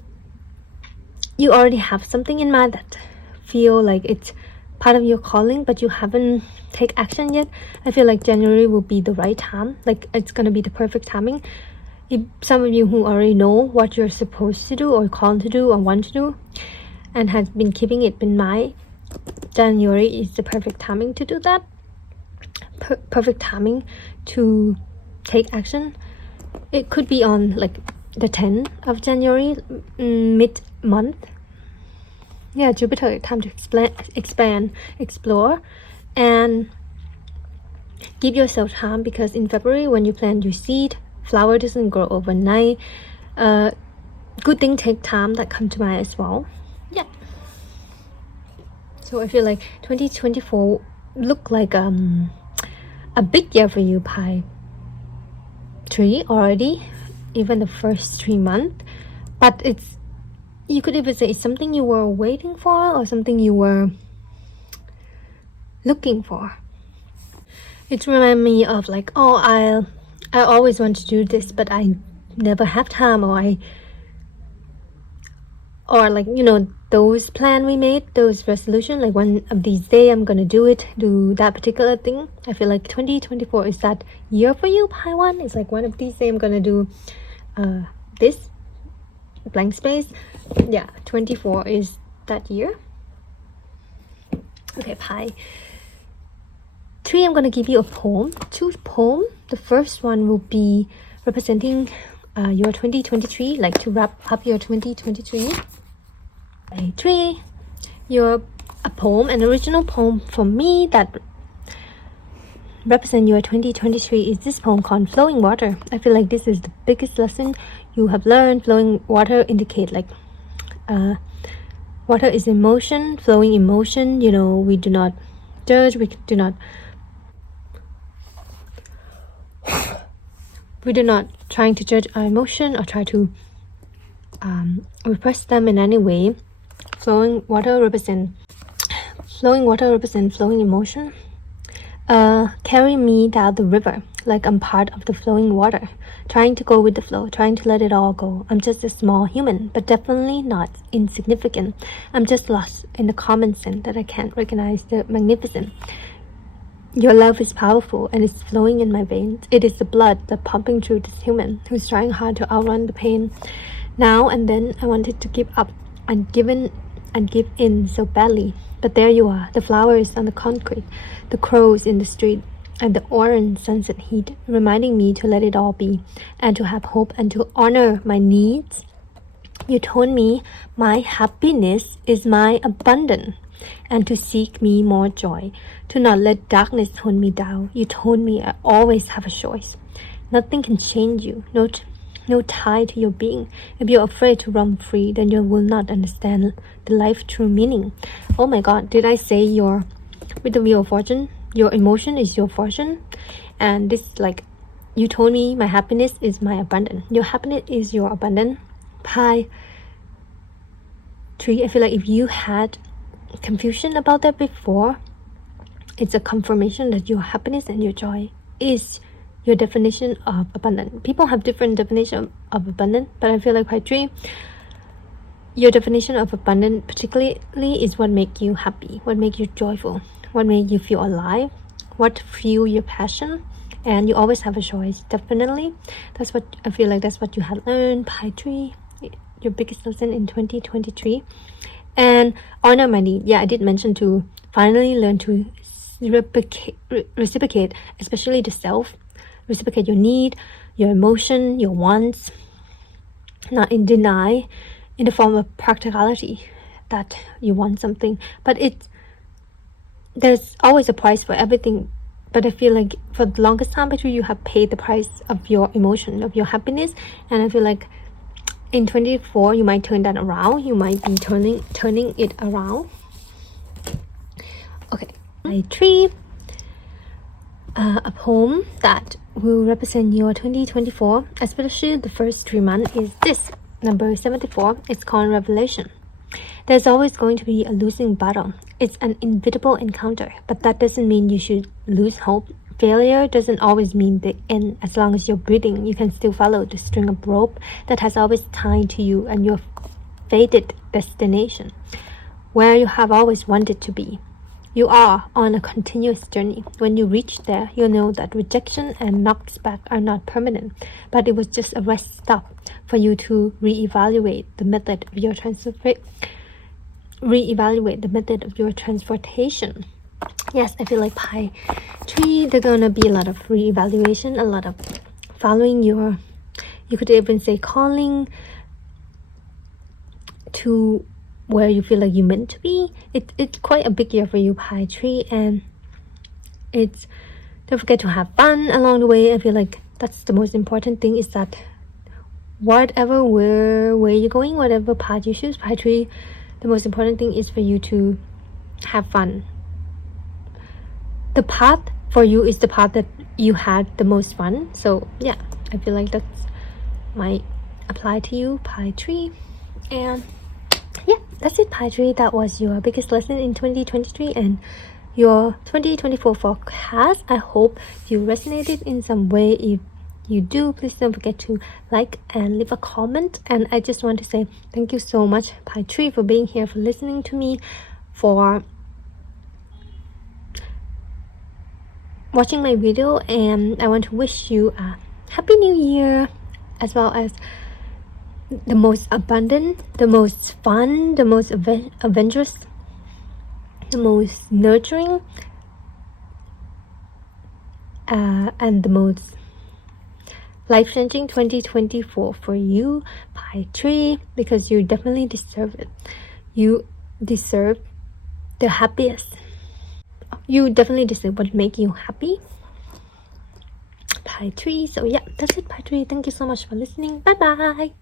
you already have something in mind that feel like it's part of your calling, but you haven't take action yet, I feel like January will be the right time. Like it's gonna be the perfect timing. If some of you who already know what you're supposed to do or called to do or want to do and has been keeping it in mind, January is the perfect timing to do that. Perfect timing to take action. It could be on like the 10th of January, mid-month. Yeah, Jupiter, time to expand, explore, and give yourself time, because in February when you plant your seed, flower doesn't grow overnight. Good thing take time, that come to mind as well. Yeah. So I feel like 2024 look like a big year for you, pie 3 already, even the first 3 months. But it's, you could even say it's something you were waiting for or something you were looking for. It reminds me of like, oh, I always want to do this, but I never have time, or or like, you know, those plan we made, those resolution, like one of these days I'm gonna do that particular thing. I feel like 2024 is that year for you, Pi One. It's like one of these days I'm gonna do this blank space. Yeah, 24 is that year. Okay, Pi 3, I'm gonna give you a poem. 2 poem. The first one will be representing your 2023, like to wrap up your 2023. 3, a poem, an original poem from me that represent your 2023 is this poem called Flowing Water. I feel like this is the biggest lesson you have learned. Flowing water indicate like water is emotion, flowing emotion. You know, we do not judge, we do not trying to judge our emotion or try to repress them in any way. Flowing water represent flowing emotion. Carry me down the river like I'm part of the flowing water, trying to go with the flow, trying to let it all go. I'm just a small human, but definitely not insignificant. I'm just lost in the common sense that I can't recognize the magnificent. Your love is powerful and it's flowing in my veins. It is the blood that pumping through this human who's trying hard to outrun the pain. Now and then I wanted to give up and give in so badly. But there you are, the flowers on the concrete, the crows in the street, and the orange sunset heat, reminding me to let it all be, and to have hope and to honor my needs. You told me my happiness is my abundance, and to seek me more joy, to not let darkness hold me down. You told me I always have a choice. Nothing can change you, no tie to your being. If you're afraid to roam free, then you will not understand the life's true meaning. Oh my God, did I say with the Wheel of Fortune, your emotion is your fortune? And this, like, you told me my happiness is my abundance. Your happiness is your abundance. Pi 3, I feel like if you had confusion about that before, it's a confirmation that your happiness and your joy is your definition of abundance. People have different definition of abundance, but I feel like Pi 3, your definition of abundance particularly is what make you happy, what make you joyful, what make you feel alive, what fuel your passion, and you always have a choice. Definitely, that's what I feel like. That's what you have learned, Pi 3, your biggest lesson in 2023. And honor my need. Yeah, I did mention to finally learn to reciprocate, especially the self. Reciprocate your need, your emotion, your wants, not in deny, in the form of practicality that you want something. But there's always a price for everything. But I feel like for the longest time, actually, you have paid the price of your emotion, of your happiness. And I feel like in 24, you might turn that around. You might be turning it around. Okay, Pi 3, a poem that will represent your 2024, especially the first 3 months, is this, number 74. It's called Revelation. There's always going to be a losing battle. It's an inevitable encounter, but that doesn't mean you should lose hope. Failure doesn't always mean the end. As long as you're breathing, you can still follow the string of rope that has always tied to you and your fated destination, where you have always wanted to be. You are on a continuous journey. When you reach there, you'll know that rejection and knocks back are not permanent, but it was just a rest stop for you to reevaluate the method of your transportation. Yes, I feel like Pi 3, there's gonna be a lot of reevaluation, a lot of following you could even say calling to where you feel like you're meant to be. It's quite a big year for you, Pi 3, and don't forget to have fun along the way. I feel like that's the most important thing, is that whatever where you're going, whatever path you choose, Pi 3, the most important thing is for you to have fun. The path for you is the path that you had the most fun. So yeah, I feel like that's might apply to you, Pi 3. And yeah, that's it, Pi 3. That was your biggest lesson in 2023 and your 2024 forecast. I hope you resonated in some way. If you do, please don't forget to like and leave a comment. And I just want to say thank you so much, Pi Tree, for being here, for listening to me, for watching my video. And I want to wish you a happy new year, as well as the most abundant, the most fun, the most adventurous, the most nurturing, and the most life-changing 2024 for you, Pi Tree, because you definitely deserve it. You deserve the happiest. You definitely deserve what makes you happy, Pi Tree. So yeah, that's it, Pi Tree. Thank you so much for listening. Bye bye.